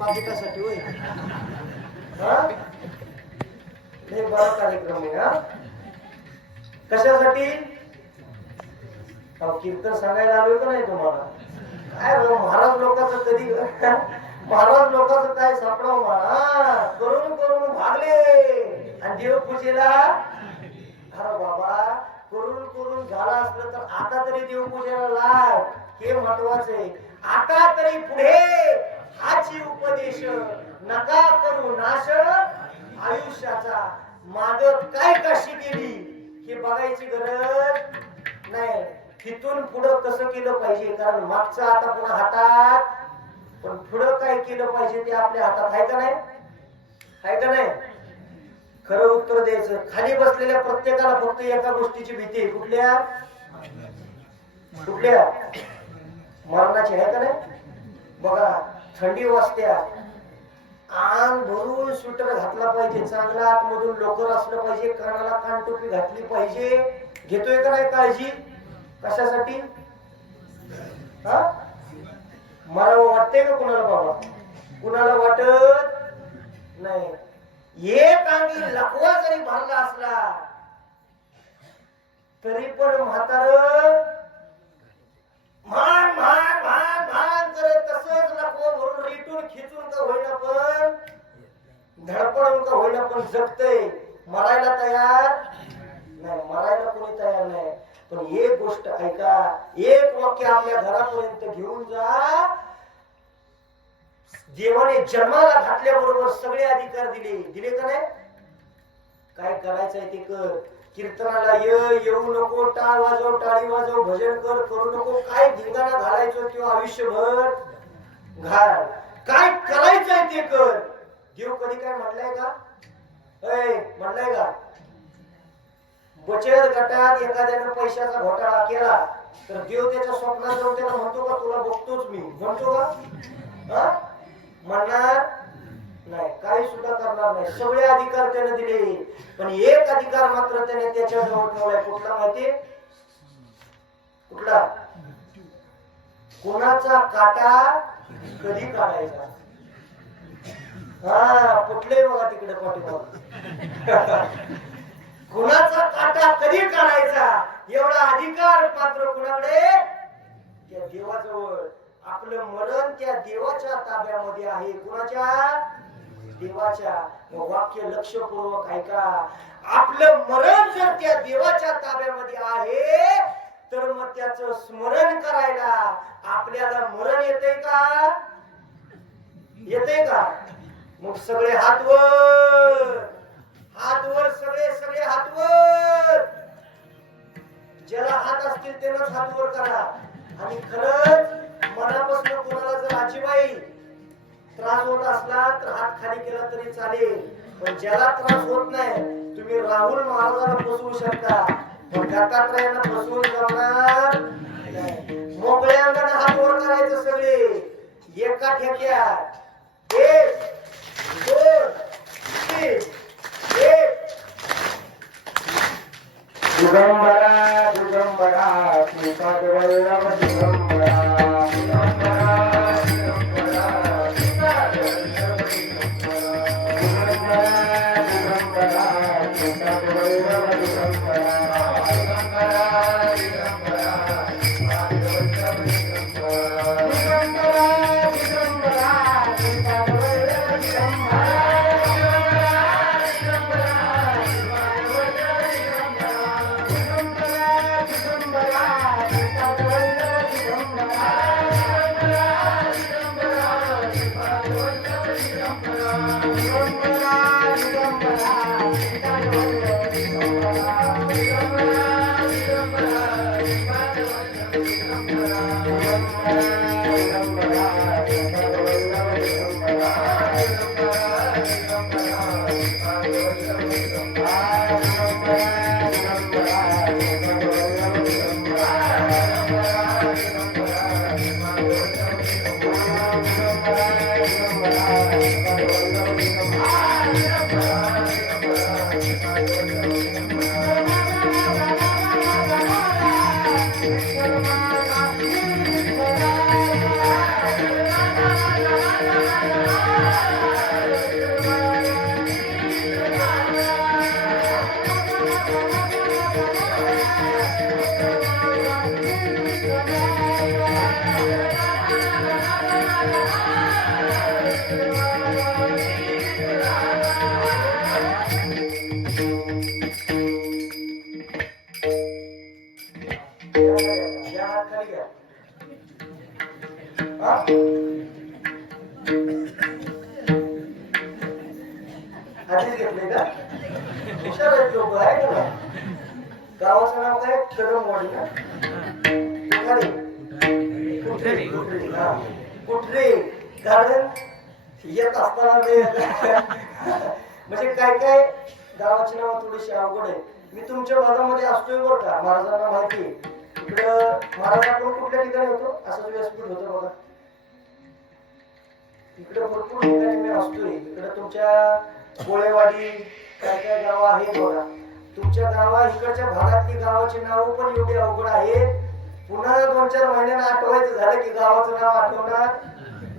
पाकिटासाठी होय. हे बरा कार्यक्रम आहे. हा, कशासाठी? कीर्तन सांगायला आलोय का नाही तुम्हाला? काय महाराज लोकांचं कधी महाराज लोकांचं काय सापडाव मला करून करून भागले आणि देवपूजेला. अरे बाबा, करून करून झाला असलं तर आता तरी देवपूजेला लाग, हे महत्वाचे. आता तरी पुढे हाची उपदेश, नका करू नाश आयुष्याचा. माग काय काशी केली हे बघायची गरज नाही. तिथून पुढं कसं केलं पाहिजे, कारण मागचं आता पुन्हा हातात, पण पुढं काय केलं पाहिजे ते आपल्या हातात आहे का नाही, आहे का नाही? खरं उत्तर द्यायचं. खाली बसलेल्या प्रत्येकाला फक्त एका गोष्टीची भीती आहे. कुठल्या कुठल्या मरणाची, आहे का नाही? बघा थंडी वाजत्या, अंग भरून स्वेटर घातला पाहिजे, चांगला आतमधून लोकर असलं पाहिजे, कानाला कानटोपी घातली पाहिजे. घेतोय का नाही काळजी? कशासाठी? हा मला वाटतंय का कुणाला? बाबा कुणाला वाटत नाही. एक अंगी लकवा जरी भरला असला तरी पण म्हातार मान मान मान मान करत तसंच लकवा भरून रेटून खिचून का होईना पण धडपडून का होईना पण जगतय. मरायला तयार नाही, मरायला कोणी तयार नाही. पण एक गोष्ट ऐका, एक वाक्य आपल्या घरापर्यंत घेऊन जा. देवाने जन्माला घातल्याबरोबर सगळे अधिकार दिले का नाही? काय करायचंय ते कर. कीर्तनाला येऊ नको, टाळ वाजव, टाळी वाजव, भजन कर, करू नको. काय धिंगाणा घालायचो किंवा आयुष्यभर घाल. काय करायचंय ते कर. देव कधी काय म्हटलंय का? म्हटलंय का? बचत गटात एखाद्यानं पैशाचा घोटाळा केला तर देव त्याच्या स्वप्नात जाऊन त्याला म्हणतो का तुला बघतोच मी, म्हणतो का? म्हणणार नाही, काही सुद्धा करणार नाही. सगळे अधिकार त्याने दिले, पण एक अधिकार मात्र त्याने त्याच्या जवळ ठेवलाय. कुठला माहिती? कुठला? कोणाचा काटा कधी काढायचा. हा कुठले बघा तिकडे पाठीमाग. कुणाचा काटा कधी काढायचा एवढा अधिकार मात्र कुणाकडे? त्या देवाजवळ. आपलं मरण त्या देवाच्या ताब्यामध्ये आहे. कुणाच्या? देवाच्या. वाक्य लक्षपूर्वक ऐका. आपलं मरण जर त्या देवाच्या ताब्यामध्ये आहे तर मग त्याचं स्मरण करायला आपल्याला मरण येते का? येते का? मग सगळे हात वर, हात वर, सगळे हात वर. ज्याला हात असतील त्यालाच हात वर करा. आणि खरंच मनापासून कोणाला जर आजीबाई त्रास होत असला तर हात खाली केला तरी चालेल, पण ज्याला त्रास होत नाही तुम्ही राहुल महाराजांना फसवू शकता, पण दत्तात्रयांना फसवून जमणार नाही. मोकळ्या अंगाने हात वर करायचं सगळे एका ठेक्यात. 1 2 3 1. दिगंबरा दिगंबरा श्रीपादवल्लभ दिगंबरा. आधीच घेतले का? हुशार आहेत लोक आहे का नाही? गावाचं नाव काय? कदमवाडी ना? कुठे कुठे कारण येत असताना म्हणजे काय काय गावाची नाव थोडीशी अवघड आहे. मी तुमच्या भागामध्ये असतोय बरं का, महाराजांना माहिती आहे. इकडं महाराज आपण कुठल्या ठिकाणी होतो असं व्यासपीठ होतं बघा. इकडे भरपूर ठिकाणी मी असतोय. इकडे तुमच्या गोळेवाडी काय काय गाव आहेत बघा. तुमच्या गावा इकडच्या भागातली गावाची नाव पण एवढी अवघड आहेत. पुन्हा 2-4 महिन्यांना आठवायचं झालं की गावाचं नाव आठवणार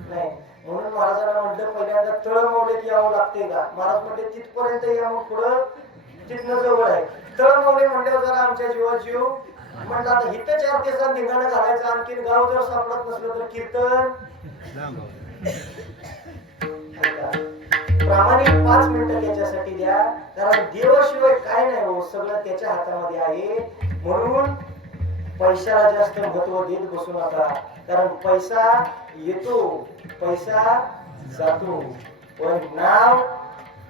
नाही. म्हणून महाराजांना म्हटलं पहिल्यांदा तळमवलेत यावं लागते का. महाराज म्हटले तिथपर्यंत या, मग पुढं तिथनं जवळ आहे. तळमवले म्हणल्यावर जरा आमच्या जीवात जीव म्हटलं आता इथं 4 दिवसांत धिंगाणं घालायचं. आणखीन गाव जर सापडत नसलं तर कीर्तन प्रामाणिक 5 मिनिटं त्याच्यासाठी द्या. कारण देवाशिवाय काय नाही हो, सगळं त्याच्या हातामध्ये आहे. म्हणून पैशाला जास्त महत्व देत बसू नका. कारण पैसा येतो, पैसा जातो, पण नाव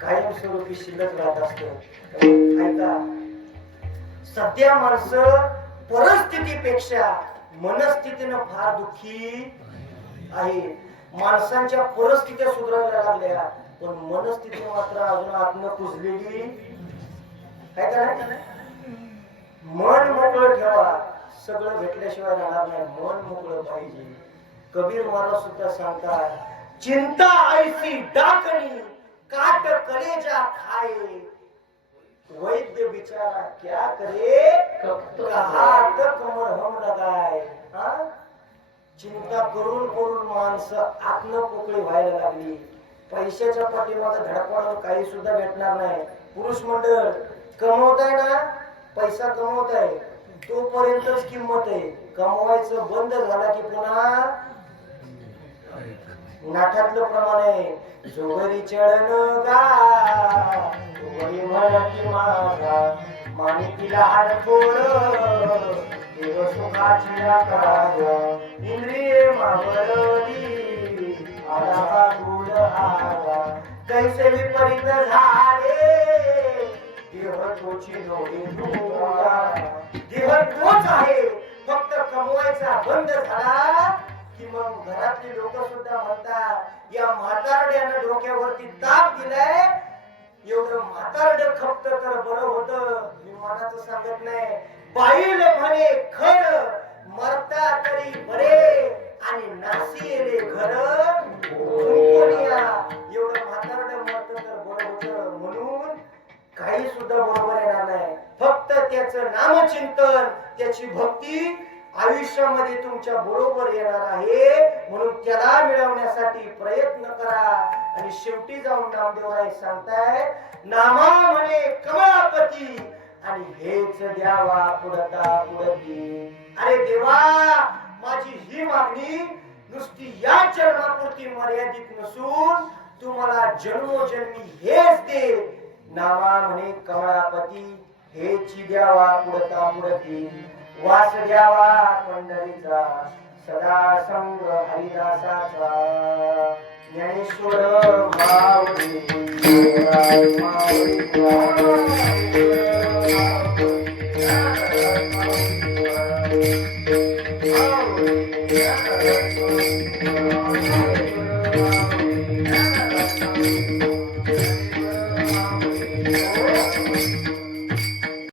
कायमस्वरूपी शिल्लक राहत असत. ऐका, सध्या माणसं परिस्थितीपेक्षा मनस्थितीनं फार दुःखी आहे. माणसांच्या परिस्थित्या सुधारायला लागल्या, पण मनस्थिती मात्र अजून आत्म कुजलेली आहे का नाही. मन मोकळं ठेवा, सगळं भेटल्याशिवाय राहणार नाही. मन मोकळं पाहिजे. कबीर महाराज सुद्धा सांगतात, चिंता ऐसी डाकणी काट कलेजा खाए, वैद्य बिचारा क्या करे कहा तक मरहम लगाए. चिंता करून करून माणसं आत्मपोकळी व्हायला लागली. पैशाच्या पाठीमागे धडपडून काही सुद्धा भेटणार नाही. पुरुष मंडळ कमवताय ना, पैसा कमवताय तोपर्यंतच किंमत आहे. कमवायचं बंद झाला की पुन्हा नाठातलं प्रमाण आहे. जोगरी चढण गा जोगरी म्हणती माझा माणिकीला हाडकोळ देव सुखाची आकार इंद्रिये मावळली आला गुळ आला कैसे विपरीत झाले देह तोची डोळे तुला. देह तोच आहे, फक्त कमवायचा बंद झाला की मग घरातली लोक सुद्धा म्हणतात या म्हातारड्यानं डोक्यावरती ताप दिलाय, एवढं म्हातारड खपत तर बरं होतं. मी मनाचं सांगत नाही. बाईल म्हणे खर मरता तरी बरे आणि नाशिले घर एवढं म्हातारड मरत तर बरं होतं. म्हणून काही सुद्धा बरोबर येणार नाही. फक्त त्याचं नामचिंतन, त्याची भक्ती आयुष्यामध्ये तुमच्या बरोबर येणार आहे. म्हणून त्याला मिळवण्यासाठी प्रयत्न करा. आणि शेवटी जाऊन नामदेवराय सांगताय, नामा म्हणे कमळापती आणि हेच द्यावा पुढता पुढती. अरे देवा, माझी ही मागणी नुसती या जन्मापुरती मर्यादित नसून तू मला जन्मोजन्मी हेच दे. नामा म्हणे कमळापती हेच द्यावा पुढता पुढती. वास द्यावा पंढरीचा सदा संग हरिदासाचा. ज्ञानेश्वर माऊली माऊली